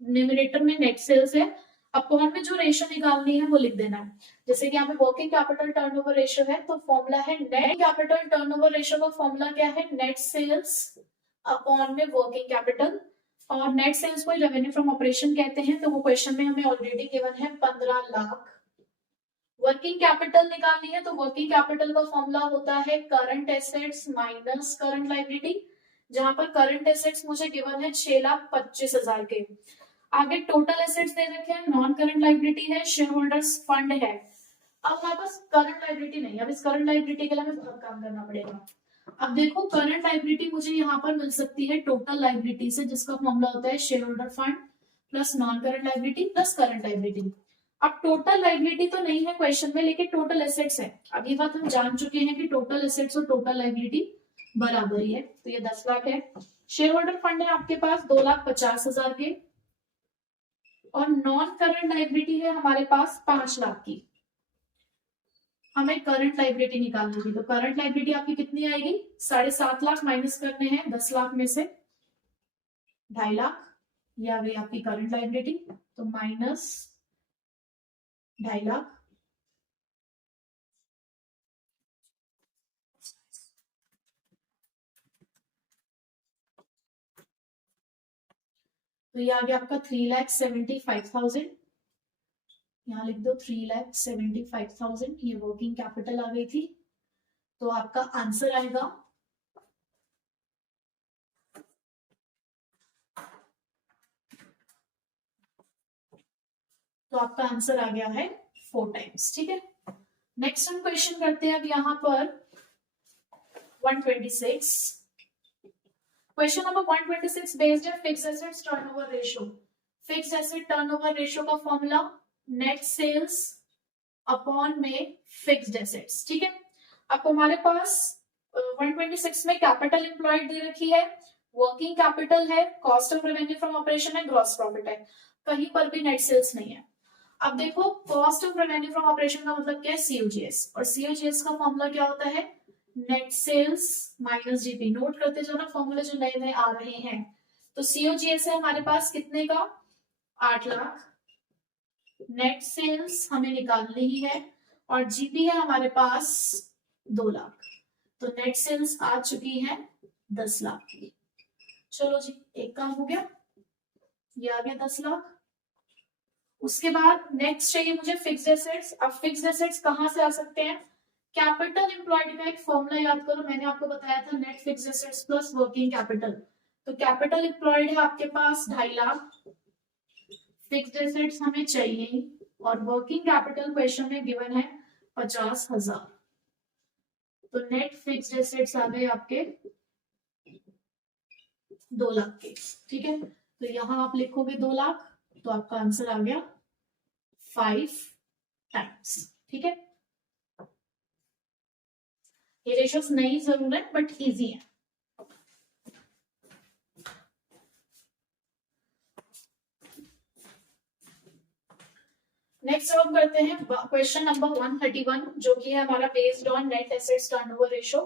न्यूमरेटर में नेट सेल्स है, अपॉन में जो रेशियो निकालनी है वो लिख देना है। जैसे कि यहाँ पे वर्किंग कैपिटल टर्नओवर रेशियो है तो फॉर्मूला है नेट कैपिटल टर्नओवर रेशियो का फॉर्मूला क्या है, नेट सेल्स अपॉन में वर्किंग कैपिटल। और नेट सेल्स को रेवेन्यू फ्रॉम ऑपरेशन कहते हैं, तो वो क्वेश्चन में हमें ऑलरेडी गिवन है 15 लाख। वर्किंग कैपिटल निकालनी है, तो वर्किंग कैपिटल का फॉर्मूला होता है current assets minus current liability, जहां पर करंट एसेट्स मुझे गिवन है 6,25,000 के। आगे टोटल एसेट्स दे रखे हैं, नॉन करंट लायबिलिटी है, शेयर होल्डर्स फंड है। अब हमारे पास करंट लायबिलिटी नहीं है, अब इस करंट लायबिलिटी के लिए हमें बहुत काम करना पड़ेगा। अब देखो करंट लायबिलिटी मुझे यहाँ पर मिल सकती है टोटल लायबिलिटी से, जिसका फॉर्मूला होता है share holder fund plus non current liability plus current liability. अब टोटल लायबिलिटी तो नहीं है क्वेश्चन में, लेकिन टोटल एसेट्स है। अब ये बात हम जान चुके हैं कि टोटल एसेट्स और टोटल लायबिलिटी बराबर ही है, तो ये 10 लाख है। शेयर होल्डर फंड है आपके पास 2,50,000 के, और नॉन करंट लायबिलिटी है हमारे पास 5 लाख की। हमें करंट लायबिलिटी निकालनी थी, तो करंट लायबिलिटी आपकी कितनी आएगी, 7.5 लाख माइनस करने हैं 10 लाख में से 2.5 लाख, ये आ गई आपकी करंट लायबिलिटी, तो माइनस 2.5 लाख। तो ये आ गया आपका 3,75,000, यहाँ लिख दो 3,75,000, ये वर्किंग कैपिटल आ गई थी। तो आपका आंसर आएगा तो आपका आंसर आ गया है 4 टाइम्स। ठीक है, नेक्स्ट हम क्वेश्चन करते हैं अब यहाँ पर 126। क्वेश्चन नंबर 126 बेस्ड है fixed assets turnover ratio. Fixed asset turnover ratio का फॉर्मूला नेट सेल्स अपॉन में फिक्स्ड एसेट्स। ठीक है, अब हमारे पास 126 में कैपिटल एम्प्लॉयड दे रखी है, वर्किंग कैपिटल है, cost of revenue from operation है, ग्रॉस प्रॉफिट है, कहीं पर भी नेट सेल्स नहीं है। अब देखो cost of revenue from operation का मतलब क्या है, सीओजीएस, और सीओजीएस का फॉर्मूला क्या होता है, net sales minus GP. Note करते जाओ ना फॉर्मूले जो नए नए आ रहे हैं। तो सीओजीएस है हमारे पास कितने का, 8 लाख। नेट सेल्स हमें निकालनी ही है, और जीपी है हमारे पास 2 लाख। तो नेट सेल्स आ चुकी है 10 लाख की। चलो जी, एक काम हो गया, ये आ गया 10 लाख। उसके बाद नेक्स्ट चाहिए मुझे फिक्स्ड एसेट्स। अब फिक्स्ड एसेट्स कहां से आ सकते हैं, कैपिटल एम्प्लॉयड का एक फॉर्मूला याद करो, मैंने आपको बताया था net fixed assets plus working capital. तो कैपिटल एम्प्लॉयड है आपके पास 2.5 लाख, फिक्स्ड एसेट्स हमें चाहिए, और वर्किंग कैपिटल क्वेश्चन में गिवन है 50,000। तो नेट फिक्स्ड एसेट्स आ गए आपके 2 लाख के। ठीक है, तो यहां आप लिखोगे 2 लाख, तो आपका आंसर आ गया 5 टाइम्स। ठीक है, ये रेशियोस नहीं जरूर है बट इजी है। नेक्स्ट हम करते हैं क्वेश्चन नंबर 131, जो कि है हमारा based on net assets turnover ratio.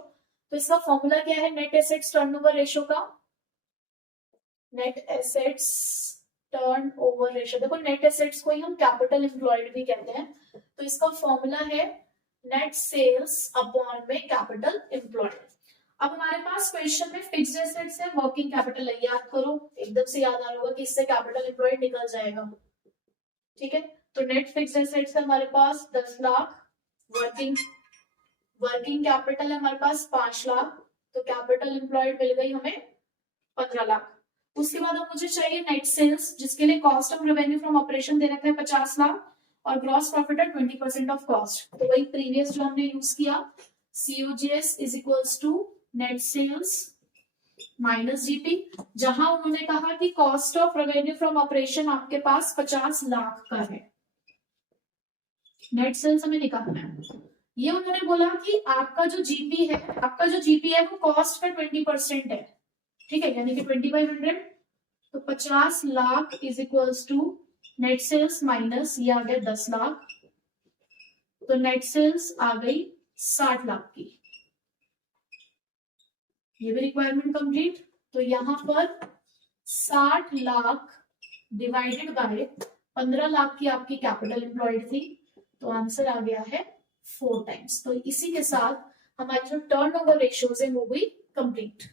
तो इसका फॉर्मूला क्या है नेट एसेट्स टर्नओवर रेशियो का, नेट एसेट्स टर्नओवर रेशियो। देखो नेट एसेट्स को ही हम कैपिटल एम्प्लॉयड भी कहते हैं, तो इसका फॉर्मूला है नेट सेल्स अपॉन में कैपिटल एम्प्लॉयड। अब हमारे पास क्वेश्चन में फिक्स्ड एसेट्स है, वर्किंग कैपिटल है, याद करो एकदम से याद आ रहा होगा कि इससे कैपिटल एम्प्लॉयड निकल जाएगा। ठीक है, तो नेट फिक्स्ड एसेट्स है हमारे पास 10 लाख, वर्किंग कैपिटल है हमारे पास 5 लाख, तो कैपिटल एम्प्लॉयड मिल गई हमें 15 लाख। उसके बाद अब मुझे चाहिए नेट सेल्स, जिसके लिए cost of revenue from operation दे रखा है 50 लाख, और ग्रॉस प्रॉफिट है 20% ऑफ कॉस्ट। तो वही प्रीवियस जो हमने यूज किया, COGS is equals to net sales minus GP, जहां उन्होंने कहा कि cost of revenue from operation आपके पास 50 लाख का है, नेट सेल्स हमें निकालना है। ये उन्होंने बोला कि आपका जो जीपी है वो कॉस्ट का 20% है। ठीक है, यानी कि 20/100, तो 50 lakh is equals to net sales minus ये आ गया 10 लाख, तो नेट सेल्स आ गई 60 लाख की। ये भी रिक्वायरमेंट कंप्लीट। तो यहां पर 60 लाख डिवाइडेड बाय 15 लाख की आपकी कैपिटल एम्प्लॉयड थी, तो आंसर आ गया है 4 टाइम्स। तो इसी के साथ हमारी जो टर्नओवर रेशियोज है वो भी कंप्लीट।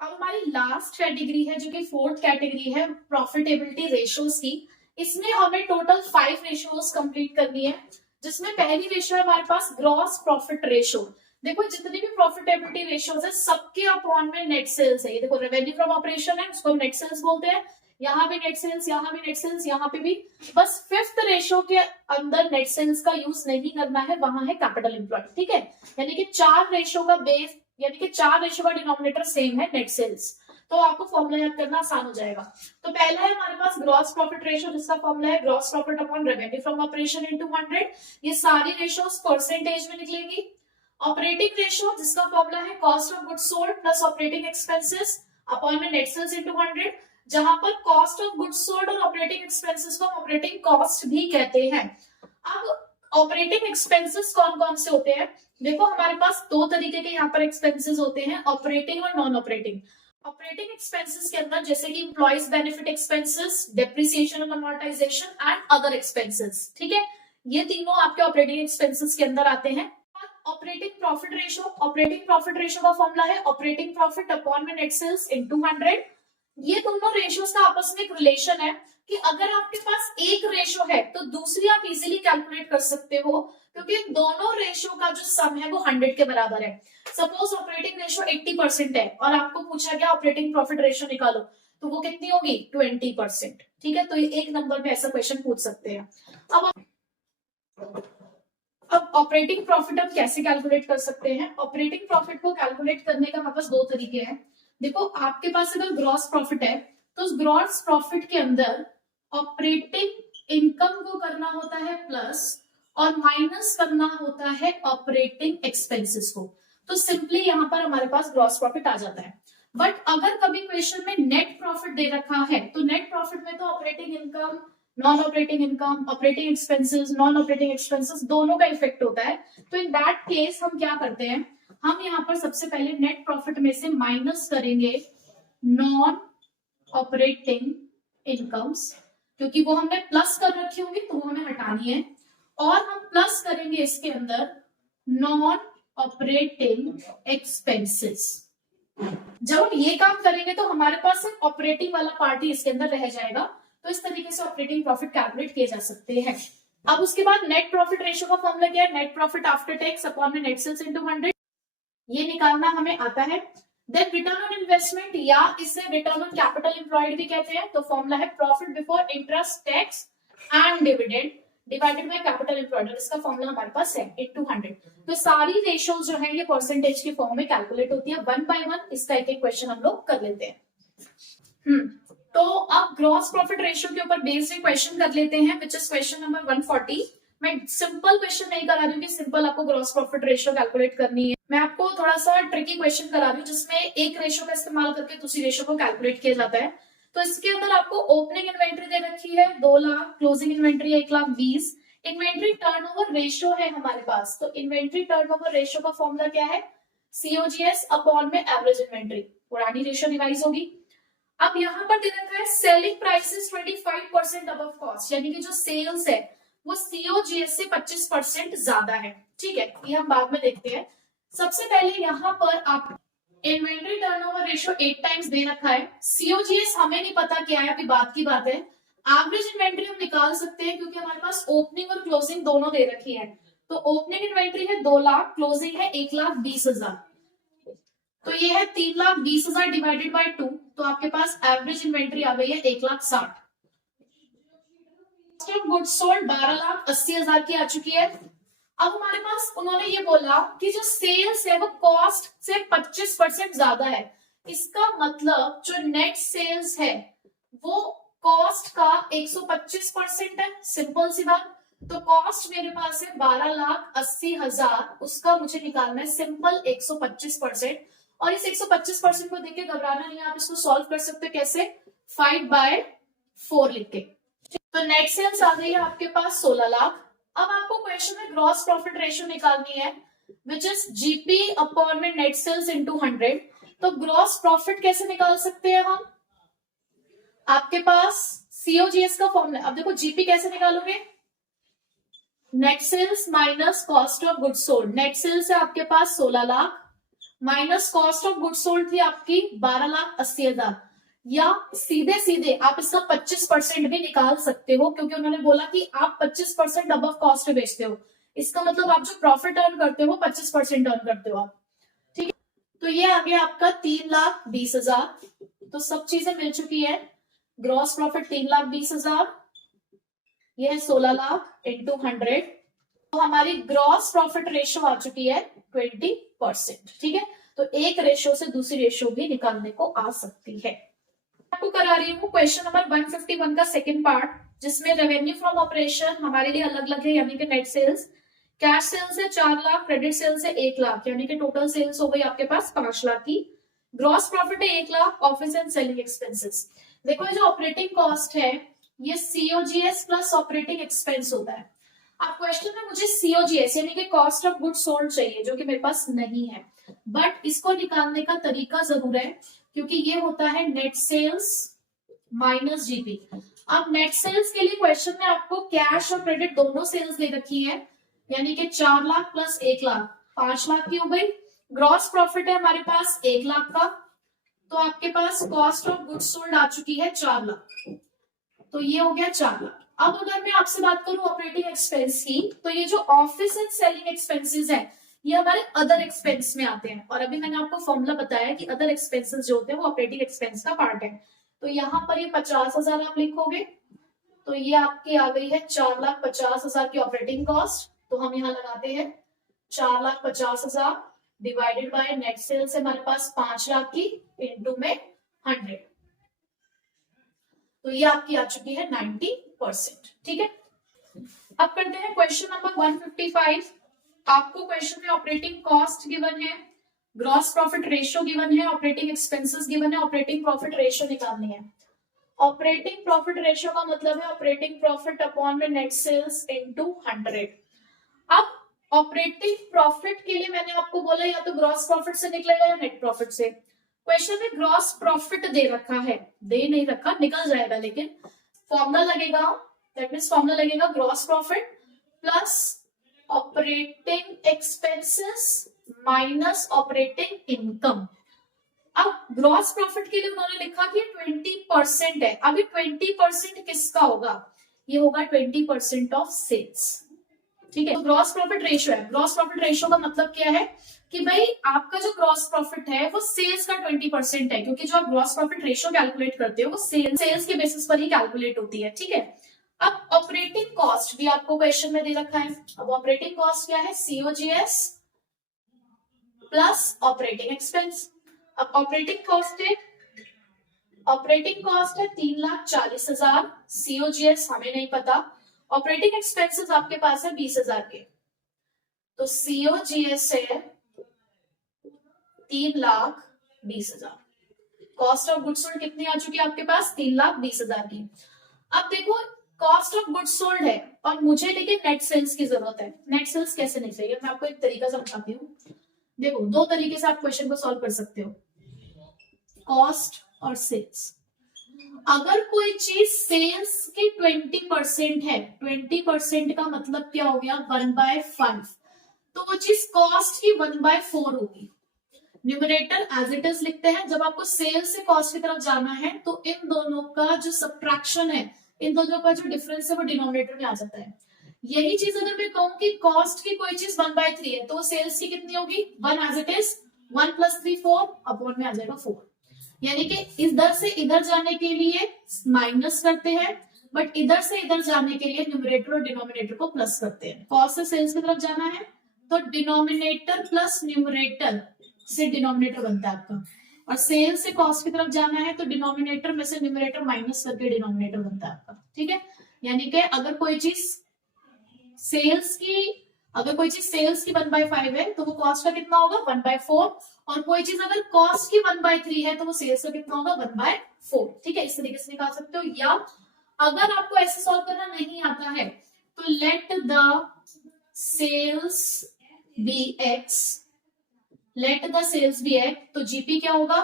अब हमारी लास्ट कैटेगरी है जो कि फोर्थ कैटेगरी है प्रॉफिटेबिलिटी रेशियोज की। इसमें हमें टोटल 5 रेशियोज कंप्लीट करनी है, जिसमें पहली रेशियो है हमारे पास ग्रॉस प्रॉफिट रेशियो। देखो जितनी भी प्रॉफिटेबिलिटी रेशियोज है सबके अपॉन में नेट सेल्स है। ये देखो रेवेन्यू फ्रॉम ऑपरेशन है, उसको हम नेट सेल्स बोलते हैं, यहाँ भी नेट सेल्स, यहाँ भी नेट सेल्स, यहाँ पे भी। बस फिफ्थ रेशियो के अंदर नेट सेल्स का यूज नहीं करना है, वहां है कैपिटल एम्प्लॉयड। ठीक है, यानी कि 4 रेशियो का बेस, यानी कि 4 रेशियो का डिनोमिनेटर सेम है नेट सेल्स, तो आपको फॉर्मूला याद करना आसान हो जाएगा। तो पहला है हमारे पास ग्रॉस प्रॉफिट रेशियो, जिसका फॉर्मूला है gross profit upon revenue from operation into 100। ये सारी रेशियोज परसेंटेज में निकलेंगी। ऑपरेटिंग रेशियो, जिसका फॉर्मूला है cost of goods sold plus operating expenses upon में नेट सेल्स इनटू 100, जहां पर कॉस्ट ऑफ गुड्स सोल्ड और ऑपरेटिंग एक्सपेंसेस को ऑपरेटिंग कॉस्ट भी कहते हैं। अब ऑपरेटिंग एक्सपेंसेस कौन कौन से होते हैं? देखो हमारे पास 2 तरीके के यहाँ पर एक्सपेंसेस होते हैं, ऑपरेटिंग और नॉन ऑपरेटिंग। ऑपरेटिंग एक्सपेंसेस के अंदर जैसे कि एम्प्लॉइज बेनिफिट एक्सपेंसेस, डेप्रिसिएशन और अमोर्टाइजेशन एंड अदर एक्सपेंसेस। ठीक है, ये तीनों आपके ऑपरेटिंग एक्सपेंसेस के अंदर आते हैं। Operating profit ratio, operating profit ratio का फॉर्मूला है ऑपरेटिंग प्रॉफिट अपॉन में नेट सेल्स इनटू 100। ये दोनों रेशियोज का आपस में एक रिलेशन है कि अगर आपके पास एक रेशियो है तो दूसरी आप इजीली कैलकुलेट कर सकते हो, क्योंकि दोनों रेशियो का जो सम है वो 100 के बराबर है। सपोज ऑपरेटिंग रेशियो 80% है और आपको पूछा गया ऑपरेटिंग प्रॉफिट रेशियो निकालो, तो वो कितनी होगी? 20%। ठीक है, तो ये एक नंबर में ऐसा क्वेश्चन पूछ सकते हैं। अब ऑपरेटिंग प्रॉफिट हम कैसे कैलकुलेट कर सकते हैं? ऑपरेटिंग प्रॉफिट को कैलकुलेट करने का हमारे पास 2 तरीके हैं। देखो आपके पास अगर ग्रॉस प्रॉफिट है तो उस ग्रॉस प्रॉफिट के अंदर ऑपरेटिंग इनकम को करना होता है प्लस, और माइनस करना होता है ऑपरेटिंग एक्सपेंसेस को। तो सिंपली यहां पर हमारे पास ग्रॉस प्रॉफिट आ जाता है। बट अगर कभी क्वेश्चन में नेट प्रॉफिट दे रखा है तो नेट प्रॉफिट में तो operating income, non operating income, operating expenses, non operating expenses दोनों का इफेक्ट होता है। तो इन दैट केस हम क्या करते हैं, हम यहाँ पर सबसे पहले नेट प्रॉफिट में से माइनस करेंगे नॉन ऑपरेटिंग इनकम्स, क्योंकि वो हमने प्लस कर रखी होंगी तो वो हमें हटानी है, और हम प्लस करेंगे इसके अंदर नॉन ऑपरेटिंग एक्सपेंसेस। जब हम ये काम करेंगे तो हमारे पास सिर्फ ऑपरेटिंग वाला पार्ट ही इसके अंदर रह जाएगा। तो इस तरीके से ऑपरेटिंग प्रॉफिट कैलकुलेट किए जा सकते हैं। अब उसके बाद नेट प्रॉफिट रेशियो का फॉर्मूला क्या है? Net profit after tax upon में नेट सेल्स इनटू 100। ये निकालना हमें आता है। देन रिटर्न ऑन इन्वेस्टमेंट या इसे रिटर्न ऑन कैपिटल एम्प्लॉयड भी कहते हैं। तो फॉर्मूला है profit before interest, tax and dividend divided by capital employed. इसका फॉर्मूला हमारे पास है इनटू 100। तो सारी रेशियोज जो है ये परसेंटेज के फॉर्म में कैलकुलेट होती है 1 by 1। इसका एक एक क्वेश्चन हम लोग कर लेते हैं। तो अब ग्रॉस प्रॉफिट रेशियो के ऊपर बेस्ड क्वेश्चन कर लेते हैं, विच इज क्वेश्चन नंबर 140। मैं सिंपल क्वेश्चन नहीं करा रही हूँ कि सिंपल आपको ग्रॉस प्रॉफिट रेशियो कैलकुलेट करनी है, मैं आपको थोड़ा सा ट्रिकी क्वेश्चन करा रही हूँ जिसमें एक रेशियो का इस्तेमाल करके दूसरी रेशियो को कैलकुलेट किया जाता है। तो इसके अंदर आपको ओपनिंग इन्वेंट्री दे रखी है 2 lakh, closing inventory 1,20,000। Inventory turnover ratio है हमारे पास, तो इन्वेंट्री टर्नओवर रेशियो का फॉर्मूला क्या है? COGS अपॉन में एवरेज इन्वेंट्री। पुरानी रेशियो रिवाइज होगी। अब यहाँ पर दे रखा है सेलिंग प्राइसेस 25% अबव कॉस्ट, यानी कि जो सेल्स है वो COGS से 25% ज्यादा है। ठीक है, ये हम बाद में देखते हैं। सबसे पहले यहाँ पर आप inventory turnover ratio 8 times they रखा है। COGS हमें नहीं पता क्या है, अभी बात की बात है। एवरेज इन्वेंट्री हम निकाल सकते हैं क्योंकि हमारे पास ओपनिंग और क्लोजिंग दोनों दे रखी है। तो ओपनिंग इन्वेंट्री है 2 लाख, क्लोजिंग है 1,20,000। तो ये है 3,20,000 डिवाइडेड बाय 2, तो आपके पास एवरेज इन्वेंट्री आ गई है 1,60,000। कॉस्ट ऑफ गुड्स सोल्ड 12,80,000 की आ चुकी है। अब हमारे पास उन्होंने ये बोला कि जो सेल्स है वो कॉस्ट से 25% ज्यादा है। इसका मतलब जो नेट सेल्स है वो कॉस्ट का 125% है। सिंपल सी बात। तो कॉस्ट मेरे पास है 12,80,000, उसका मुझे निकालना है सिंपल 125%। और इस 125% को देख के घबराना नहीं है, आप इसको सॉल्व कर सकते हो कैसे? 5/4 लिख के। तो नेट सेल्स आ गई है आपके पास 16 लाख। अब आपको क्वेश्चन में ग्रॉस प्रॉफिट रेशियो निकालनी है, विच इज जीपी अपॉन में नेट सेल्स इनटू 100। तो ग्रॉस प्रॉफिट कैसे निकाल सकते हैं हम? आपके पास COGS का फॉर्मूला, अब देखो जीपी कैसे निकालोगे? Net sales minus cost of goods sold. Net sales है आपके पास 16 lakh minus cost of good sold थी आपकी 12,80,000, या सीधे सीधे आप इसका 25% भी निकाल सकते हो, क्योंकि उन्होंने बोला कि आप 25% अबव कॉस्ट बेचते हो, इसका मतलब आप जो प्रॉफिट अर्न करते हो 25% अर्न करते हो आप, ठीक है। तो ये आ गया आपका 3,20,000। तो सब चीजें मिल चुकी है। ग्रॉस प्रॉफिट 3,20,000, ये है 16 लाख इंटू 100। तो हमारी ग्रॉस प्रॉफिट रेशो आ चुकी है 20%, ठीक है। तो एक रेशो से दूसरी रेशो भी निकालने को आ सकती है। आपको करा रही हूँ क्वेश्चन नंबर 151 का सेकंड पार्ट, जिसमें रेवेन्यू फ्रॉम ऑपरेशन हमारे लिए अलग अलग है, यानी कि नेट सेल्स। कैश सेल्स है 4 लाख, क्रेडिट सेल्स है 1 लाख, यानी कि टोटल सेल्स हो गई आपके पास 5 लाख की। ग्रॉस प्रॉफिट है 1 lakh, office and selling expenses. देखो ये जो ऑपरेटिंग कॉस्ट है ये सीओजीएस प्लस ऑपरेटिंग एक्सपेंस होता है। अब क्वेश्चन में मुझे सीओजीएस यानी कि कॉस्ट ऑफ गुड सोल्ड चाहिए, जो कि मेरे पास नहीं है, बट इसको निकालने का तरीका जरूर है, क्योंकि ये होता है नेट सेल्स माइनस जीपी। अब नेट सेल्स के लिए क्वेश्चन में आपको कैश और क्रेडिट दोनों सेल्स दे रखी है, यानी कि 4 लाख प्लस 1 लाख 5 लाख की हो गई। ग्रॉस प्रॉफिट है हमारे पास 1 लाख का, तो आपके पास कॉस्ट ऑफ गुड सोल्ड आ चुकी है 4 लाख, तो ये हो गया 4 लाख। अब अगर मैं आपसे बात करूं ऑपरेटिंग एक्सपेंस की, तो ये जो ऑफिस एंड सेलिंग एक्सपेंसेस है ये हमारे अदर एक्सपेंस में आते हैं, और अभी मैंने आपको फॉर्मूला बताया कि अदर एक्सपेंसेस जो होते हैं वो ऑपरेटिंग एक्सपेंस का पार्ट है। तो यहाँ पर ये 50,000 आप लिखोगे, तो ये आपकी आ गई है 4,50,000 की ऑपरेटिंग कॉस्ट। तो हम यहाँ लगाते हैं 4,50,000 डिवाइडेड बाय नेट सेल्स है हमारे पास 5 लाख की, इंटू में 100, तो ये आपकी आ चुकी है 90%, ठीक है। अब करते हैं क्वेश्चन नंबर 155। आपको क्वेश्चन में ऑपरेटिंग कॉस्ट गिवन है, ग्रॉस प्रॉफिट रेशियो गिवन है, ऑपरेटिंग एक्सपेंसेस गिवन है, ऑपरेटिंग प्रॉफिट रेशियो निकालनी है। ऑपरेटिंग प्रॉफिट रेशियो का मतलब है ऑपरेटिंग प्रॉफिट अपॉन में नेट सेल्स इनटू 100। अब ऑपरेटिंग प्रॉफिट के लिए मैंने आपको बोला या तो ग्रॉस प्रॉफिट से निकलेगा या नेट प्रॉफिट से। क्वेश्चन में ग्रॉस प्रॉफिट दे रखा है, दे नहीं रखा, निकल जाएगा, लेकिन फॉर्मूला लगेगा, दैट मींस फॉर्मूला लगेगा gross profit plus operating expenses minus operating income. अब ग्रॉस प्रॉफिट के लिए उन्होंने लिखा कि 20% है। अभी 20% किसका होगा? ये होगा 20% ऑफ सेल्स, ठीक है। तो ग्रॉस प्रॉफिट रेशियो है, ग्रॉस प्रॉफिट रेशियो का मतलब क्या है कि भाई आपका जो ग्रॉस प्रॉफिट है वो सेल्स का 20% है, क्योंकि जो आप ग्रॉस प्रॉफिट रेशियो कैलकुलेट करते हो वो सेल्स के बेसिस पर ही कैलकुलेट होती है, ठीक है। अब ऑपरेटिंग कॉस्ट भी आपको क्वेश्चन में दे रखा है। अब ऑपरेटिंग कॉस्ट क्या है? COGS plus operating expense. अब ऑपरेटिंग कॉस्ट है 3,40,000, सीओजीएस हमें नहीं पता, ऑपरेटिंग एक्सपेंसेस आपके पास है 20,000 के, तो सीओजीएस है 3,20,000। कॉस्ट ऑफ गुड्स सोल्ड कितनी आ चुकी है आपके पास? 3,20,000 की। अब देखो कॉस्ट ऑफ गुड्स सोल्ड है और मुझे लेकिन नेट सेल्स की जरूरत है। नेट सेल्स कैसे नहीं चाहिए, मैं आपको एक तरीका समझाती हूँ। देखो दो तरीके से आप क्वेश्चन को सॉल्व कर सकते हो, कॉस्ट और सेल्स। अगर कोई चीज सेल्स की 20% है, 20% का मतलब क्या हो गया? 1/5, तो वो चीज कॉस्ट की 1/4 होगी। न्यूमरेटर एज इट इज लिखते हैं। जब आपको सेल्स से कॉस्ट की तरफ जाना है तो इन दोनों का जो सब्ट्रैक्शन है, इन दोनों का जो डिफरेंस है वो डिनोमिनेटर में आ जाता है। यही चीज अगर मैं कहूं कि कॉस्ट की कोई चीज 1/3 है, तो सेल्स की कितनी होगी? 1 एज इट इज, 1 + 3 4, अपॉन में आ जाएगा 4। यानी कि इधर से इधर जाने के लिए माइनस करते हैं, बट इधर से इधर जाने के लिए न्यूमरेटर और डिनोमिनेटर को प्लस करते हैं। कॉस्ट से सेल्स की तरफ जाना है तो डिनोमिनेटर प्लस न्यूमरेटर से डिनोमिनेटर बनता है आपका, और सेल्स से कॉस्ट की तरफ जाना है तो डिनोमिनेटर में से न्यूमरेटर माइनस करके डिनोमिनेटर बनता है आपका, ठीक है। यानी कि अगर कोई चीज सेल्स की 1/5 है तो वो कॉस्ट का कितना होगा? 1/4, और कोई चीज अगर कॉस्ट की 1/3 है तो वो सेल्स का कितना होगा? 1/4, ठीक है। इस तरीके से निकाल सकते हो। या अगर आपको ऐसे सॉल्व करना नहीं आता है तो let the sales be x, तो जीपी क्या होगा?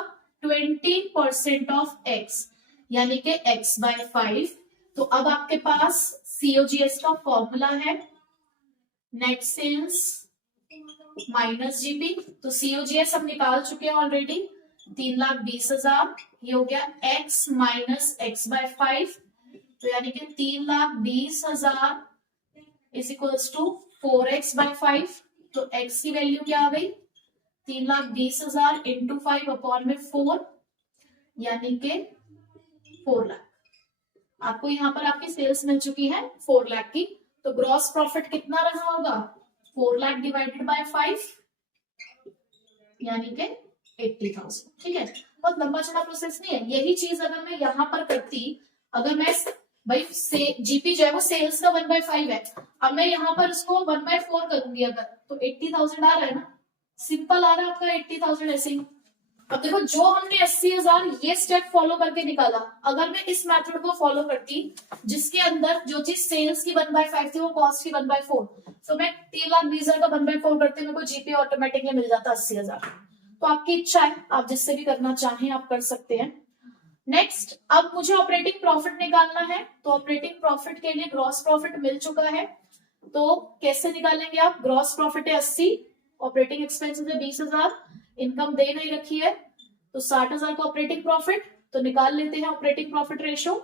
20% ऑफ एक्स, यानी कि x/5। तो अब आपके पास सीओजीएस का फॉर्मूला है नेट सेल्स माइनस जीपी, तो सीओजीएस हम निकाल चुके हैं ऑलरेडी, 3,20,000। ये हो गया x माइनस एक्स बाय 5, तो यानी कि 3,20,000 is equals to 4x bye 5। तो x की वैल्यू क्या आ गई, 3,20,000 इंटू 5 अपॉन में 4, यानी कि 4 लाख। आपको यहाँ पर आपकी सेल्स मिल चुकी है 4 लाख की, तो ग्रॉस प्रॉफिट कितना रहा होगा, 4 लाख डिवाइडेड बाय 5, यानी कि 80,000। ठीक है, बहुत लंबा चौड़ा प्रोसेस नहीं है। यही चीज अगर मैं यहाँ पर करती, अगर मैं भाई से जीपी जो है वो सेल्स का 1/5 है, अब मैं यहाँ पर इसको 1/4 करूंगी अगर, तो 80,000 आ रहा है ना, सिंपल आ रहा है आपका 80,000 ऐसे ही। अब देखो जो हमने 80,000 ये स्टेप फॉलो करके निकाला, अगर मैं इस मेथड को फॉलो करती जिसके अंदर जो चीज सेल्स की 1/5 थी वो कॉस्ट की 1/4, तो मैं 3,20,000 का 1/4 करते मेरे को जीपी ऑटोमेटिकली मिल जाता 80,000। तो आपकी इच्छा है, आप जिससे भी करना चाहें आप कर सकते हैं। नेक्स्ट, अब मुझे ऑपरेटिंग प्रॉफिट निकालना है, तो ऑपरेटिंग प्रॉफिट के लिए ग्रॉस प्रॉफिट मिल चुका है, तो कैसे निकालेंगे आप, ग्रॉस प्रॉफिट है 80, ऑपरेटिंग एक्सपेंसेस है 20,000, इनकम दे नहीं रखी है तो 60,000 का ऑपरेटिंग प्रॉफिट, तो निकाल लेते हैं operating profit ratio.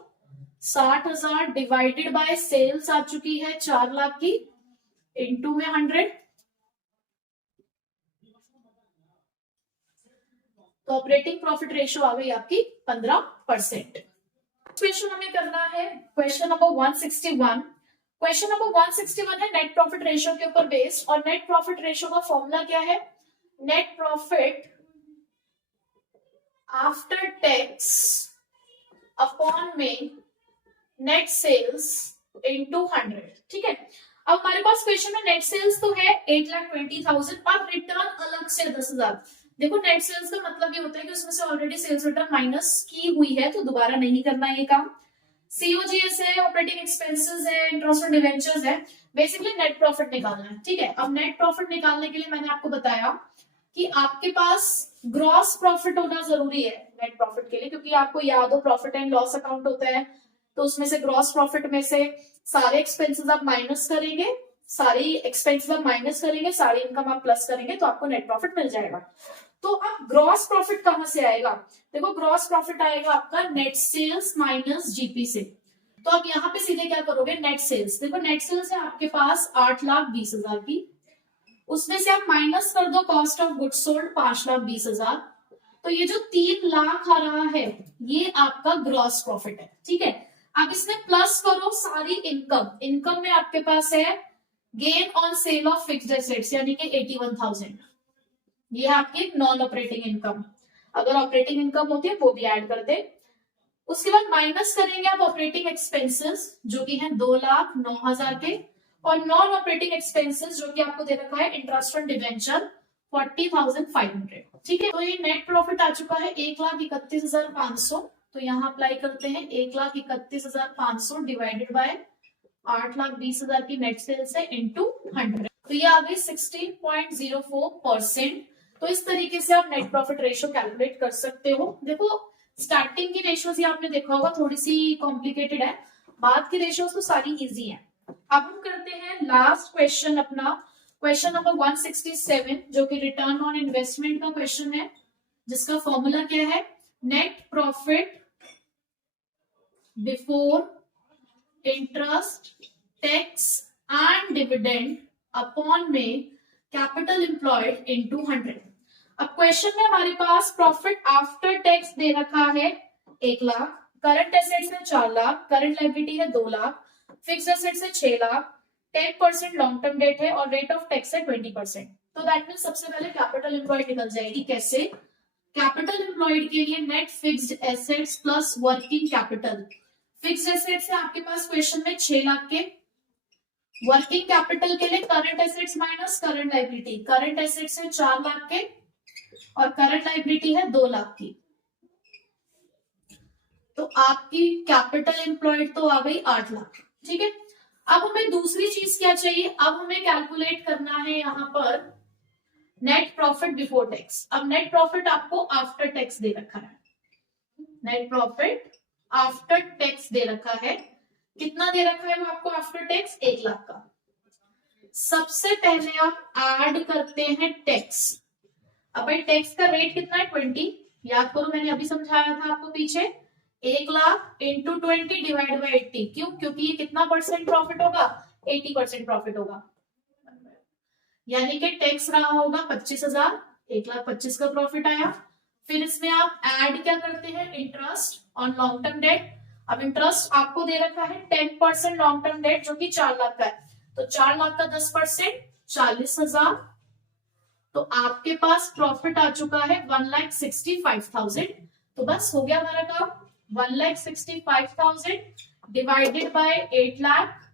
60,000 divided by sales आ चुकी है 4 लाख की, इंटू में 100, तो ऑपरेटिंग प्रॉफिट रेशो आ गई आपकी 15%। क्वेश्चन हमें करना है क्वेश्चन नंबर 161। क्वेश्चन नंबर 161 है नेट प्रॉफिट रेशो के ऊपर बेस्ड, और नेट प्रॉफिट रेशो का फॉर्मूला क्या है, net profit after tax upon में नेट सेल्स इनटू 100। ठीक है, अब हमारे पास क्वेश्चन में नेट सेल्स तो है 8,20,000 और रिटर्न अलग से 10,000। देखो नेट सेल्स का मतलब ये होता है कि उसमें से ऑलरेडी सेल्स रिटर्न माइनस की हुई है, तो दोबारा नहीं करना ये काम। सीओजीएस है, ऑपरेटिंग एक्सपेंसेस है, इंटरेस्ट ऑन डिवेंचर्स है, बेसिकली नेट प्रॉफिट निकालना है। ठीक है, अब नेट प्रॉफिट निकालने के लिए मैंने आपको बताया कि आपके पास ग्रॉस प्रॉफिट होना जरूरी है नेट प्रॉफिट के लिए, क्योंकि आपको याद हो प्रॉफिट एंड लॉस अकाउंट होता है, तो उसमें से ग्रॉस प्रॉफिट में से सारे एक्सपेंसेस आप माइनस करेंगे, सारी एक्सपेंसेस आप माइनस करेंगे, सारी इनकम आप प्लस करेंगे, तो आपको नेट प्रॉफिट मिल जाएगा। तो अब ग्रॉस प्रॉफिट कहां से आएगा, देखो ग्रॉस प्रॉफिट आएगा आपका नेट सेल्स माइनस जीपी से। तो आप यहाँ पे सीधे क्या करोगे, नेट सेल्स, देखो नेट सेल्स है आपके पास 8,20,000 की, उसमें से आप माइनस कर दो कॉस्ट ऑफ गुड्स सोल्ड 5,20,000, तो ये जो 3 लाख आ रहा है ये आपका ग्रॉस प्रॉफिट है। ठीक है, अब इसमें प्लस करो सारी इनकम, इनकम में आपके पास है gain on sale of fixed assets यानी कि 81,000, ये है आपकी नॉन ऑपरेटिंग इनकम। अगर ऑपरेटिंग इनकम होती है वो भी ऐड कर दे। उसके बाद माइनस करेंगे आप ऑपरेटिंग एक्सपेंसेस जो कि है 2,09,000 के, और नॉन ऑपरेटिंग एक्सपेंसेस जो कि आपको दे रखा है इंटरेस्ट ऑन डिवेंचर 40,500। ठीक है, तो ये नेट प्रॉफिट आ चुका है 1,31,500, तो यहाँ अप्लाई करते हैं 1,31,500 डिवाइडेड बाय 8,20,000 की नेट सेल्स है इंटू 100, तो ये आ गई 16.04%। तो इस तरीके से आप नेट प्रॉफिट रेशियो कैलकुलेट कर सकते हो। देखो स्टार्टिंग की रेशियोज आपने देखा होगा थोड़ी सी कॉम्प्लिकेटेड है, बाद की रेशियोज तो सारी इजी है। अब हम करते हैं लास्ट क्वेश्चन अपना, क्वेश्चन नंबर 167 जो कि रिटर्न ऑन इन्वेस्टमेंट का क्वेश्चन है, जिसका फॉर्मूला क्या है, net profit before interest tax and dividend upon में कैपिटल एम्प्लॉयड इनटू 100। अब क्वेश्चन में हमारे पास प्रॉफिट आफ्टर टैक्स दे रखा है 1 लाख, करंट एसेट्स है 4 लाख, करंट लायबिलिटी है 2 लाख, फिक्स्ड एसेट्स है 6 लाख, 10% लॉन्ग टर्म डेट है और रेट ऑफ टैक्स है 20%। तो दैट मीन सबसे पहले कैपिटल एम्प्लॉयड निकल जाएगी। कैसे, कैपिटल एम्प्लॉयड के लिए net fixed assets plus working capital, fixed assets है आपके पास क्वेश्चन में 6 लाख के, वर्किंग कैपिटल के लिए current assets minus current liability, current assets है 4 लाख के और करंट लायबिलिटी है 2 लाख की, तो आपकी कैपिटल एम्प्लॉयड तो आ गई 8 लाख। ठीक है, अब हमें दूसरी चीज क्या चाहिए, अब हमें कैलकुलेट करना है यहाँ पर नेट प्रॉफिट बिफोर टैक्स। अब नेट प्रॉफिट आपको आफ्टर टैक्स दे रखा है, नेट प्रॉफिट आफ्टर टैक्स दे रखा है, कितना दे रखा है वो आपको आफ्टर टैक्स 1 लाख का। सबसे पहले आप ऐड करते हैं टैक्स। अब भाई टैक्स का रेट कितना है 20, याद करो मैंने अभी समझाया था आपको पीछे, 1,00,000 इंटू 20 डिवाइड बाई 80। क्यों? क्योंकि ये कितना परसेंट प्रॉफिट होगा, 80% प्रॉफिट होगा, यानी कि टैक्स रहा होगा 25,000, 1,25,000 का प्रॉफिट आया। फिर इसमें आप ऐड क्या करते हैं, interest on long term debt. अब इंटरेस्ट आपको दे रखा है 10% लॉन्ग टर्म डेट जो कि 4 लाख का है, तो 4 लाख का 10% 40,000। तो आपके पास प्रॉफिट आ चुका है 1,65,000। तो बस हो गया हमारा काम, 1,65,000 डिवाइडेड बाय 8 लाख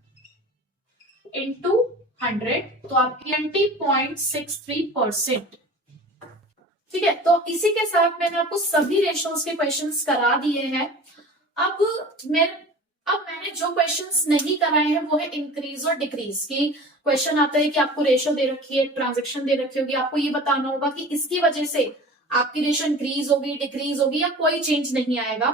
इंटू 100, तो आपकी 20.63%। ठीक है, तो इसी के साथ मैंने आपको सभी रेशोज के क्वेश्चंस करा दिए हैं। अब मैंने जो क्वेश्चंस नहीं कराए हैं वो है इंक्रीज और डिक्रीज की। क्वेश्चन आता है कि आपको रेशो दे रखी है, ट्रांजेक्शन दे रखी होगी, आपको ये बताना होगा कि इसकी वजह से आपकी रेशो इंक्रीज होगी, डिक्रीज होगी या कोई चेंज नहीं आएगा।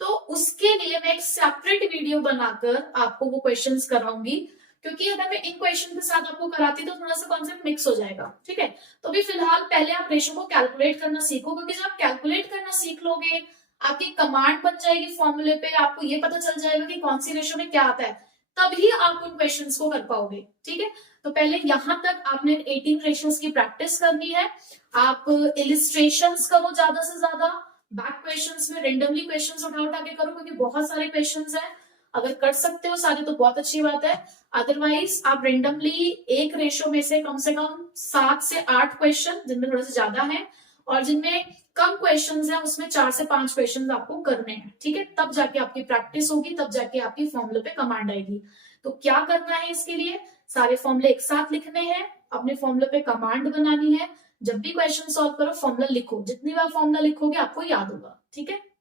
तो उसके लिए मैं एक सेपरेट वीडियो बनाकर आपको वो क्वेश्चंस कराऊंगी, क्योंकि अगर मैं इन क्वेश्चन के साथ आपको कराती तो थोड़ा सा कॉन्सेप्ट मिक्स हो जाएगा। ठीक है, तो अभी फिलहाल पहले आप रेशो को कैलकुलेट करना सीखो, क्योंकि जब आप कैलकुलेट करना सीख लोगे आपकी कमांड बन जाएगी फॉर्मूले पे, आपको ये पता चल जाएगा कि कौन सी रेशो में क्या आता है, तभी आप उन क्वेश्चंस को कर पाओगे। ठीक है, तो पहले यहां तक आपने 18 रेशोज की प्रैक्टिस करनी है। आप इलिस्ट्रेशंस करो ज्यादा से ज्यादा, बैक क्वेश्चंस में रेंडमली क्वेश्चंस उठा के करो, क्योंकि बहुत सारे क्वेश्चंस हैं। अगर कर सकते हो सारे तो बहुत अच्छी बात है, अदरवाइज आप रेंडमली एक रेशो में से कम 7 से 8 क्वेश्चन, जिनमें थोड़ा सा ज्यादा है और जिनमें कम क्वेश्चंस हैं उसमें 4 से 5 क्वेश्चंस आपको करने हैं। ठीक है, तब जाके आपकी प्रैक्टिस होगी, तब जाके आपकी फॉर्मूले पे कमांड आएगी। तो क्या करना है इसके लिए, सारे फॉर्मूले एक साथ लिखने हैं, अपने फॉर्मूले पे कमांड बनानी है। जब भी क्वेश्चन सॉल्व करो फॉर्मूला लिखो, जितनी बार फॉर्मूला लिखोगे आपको याद होगा। ठीक है।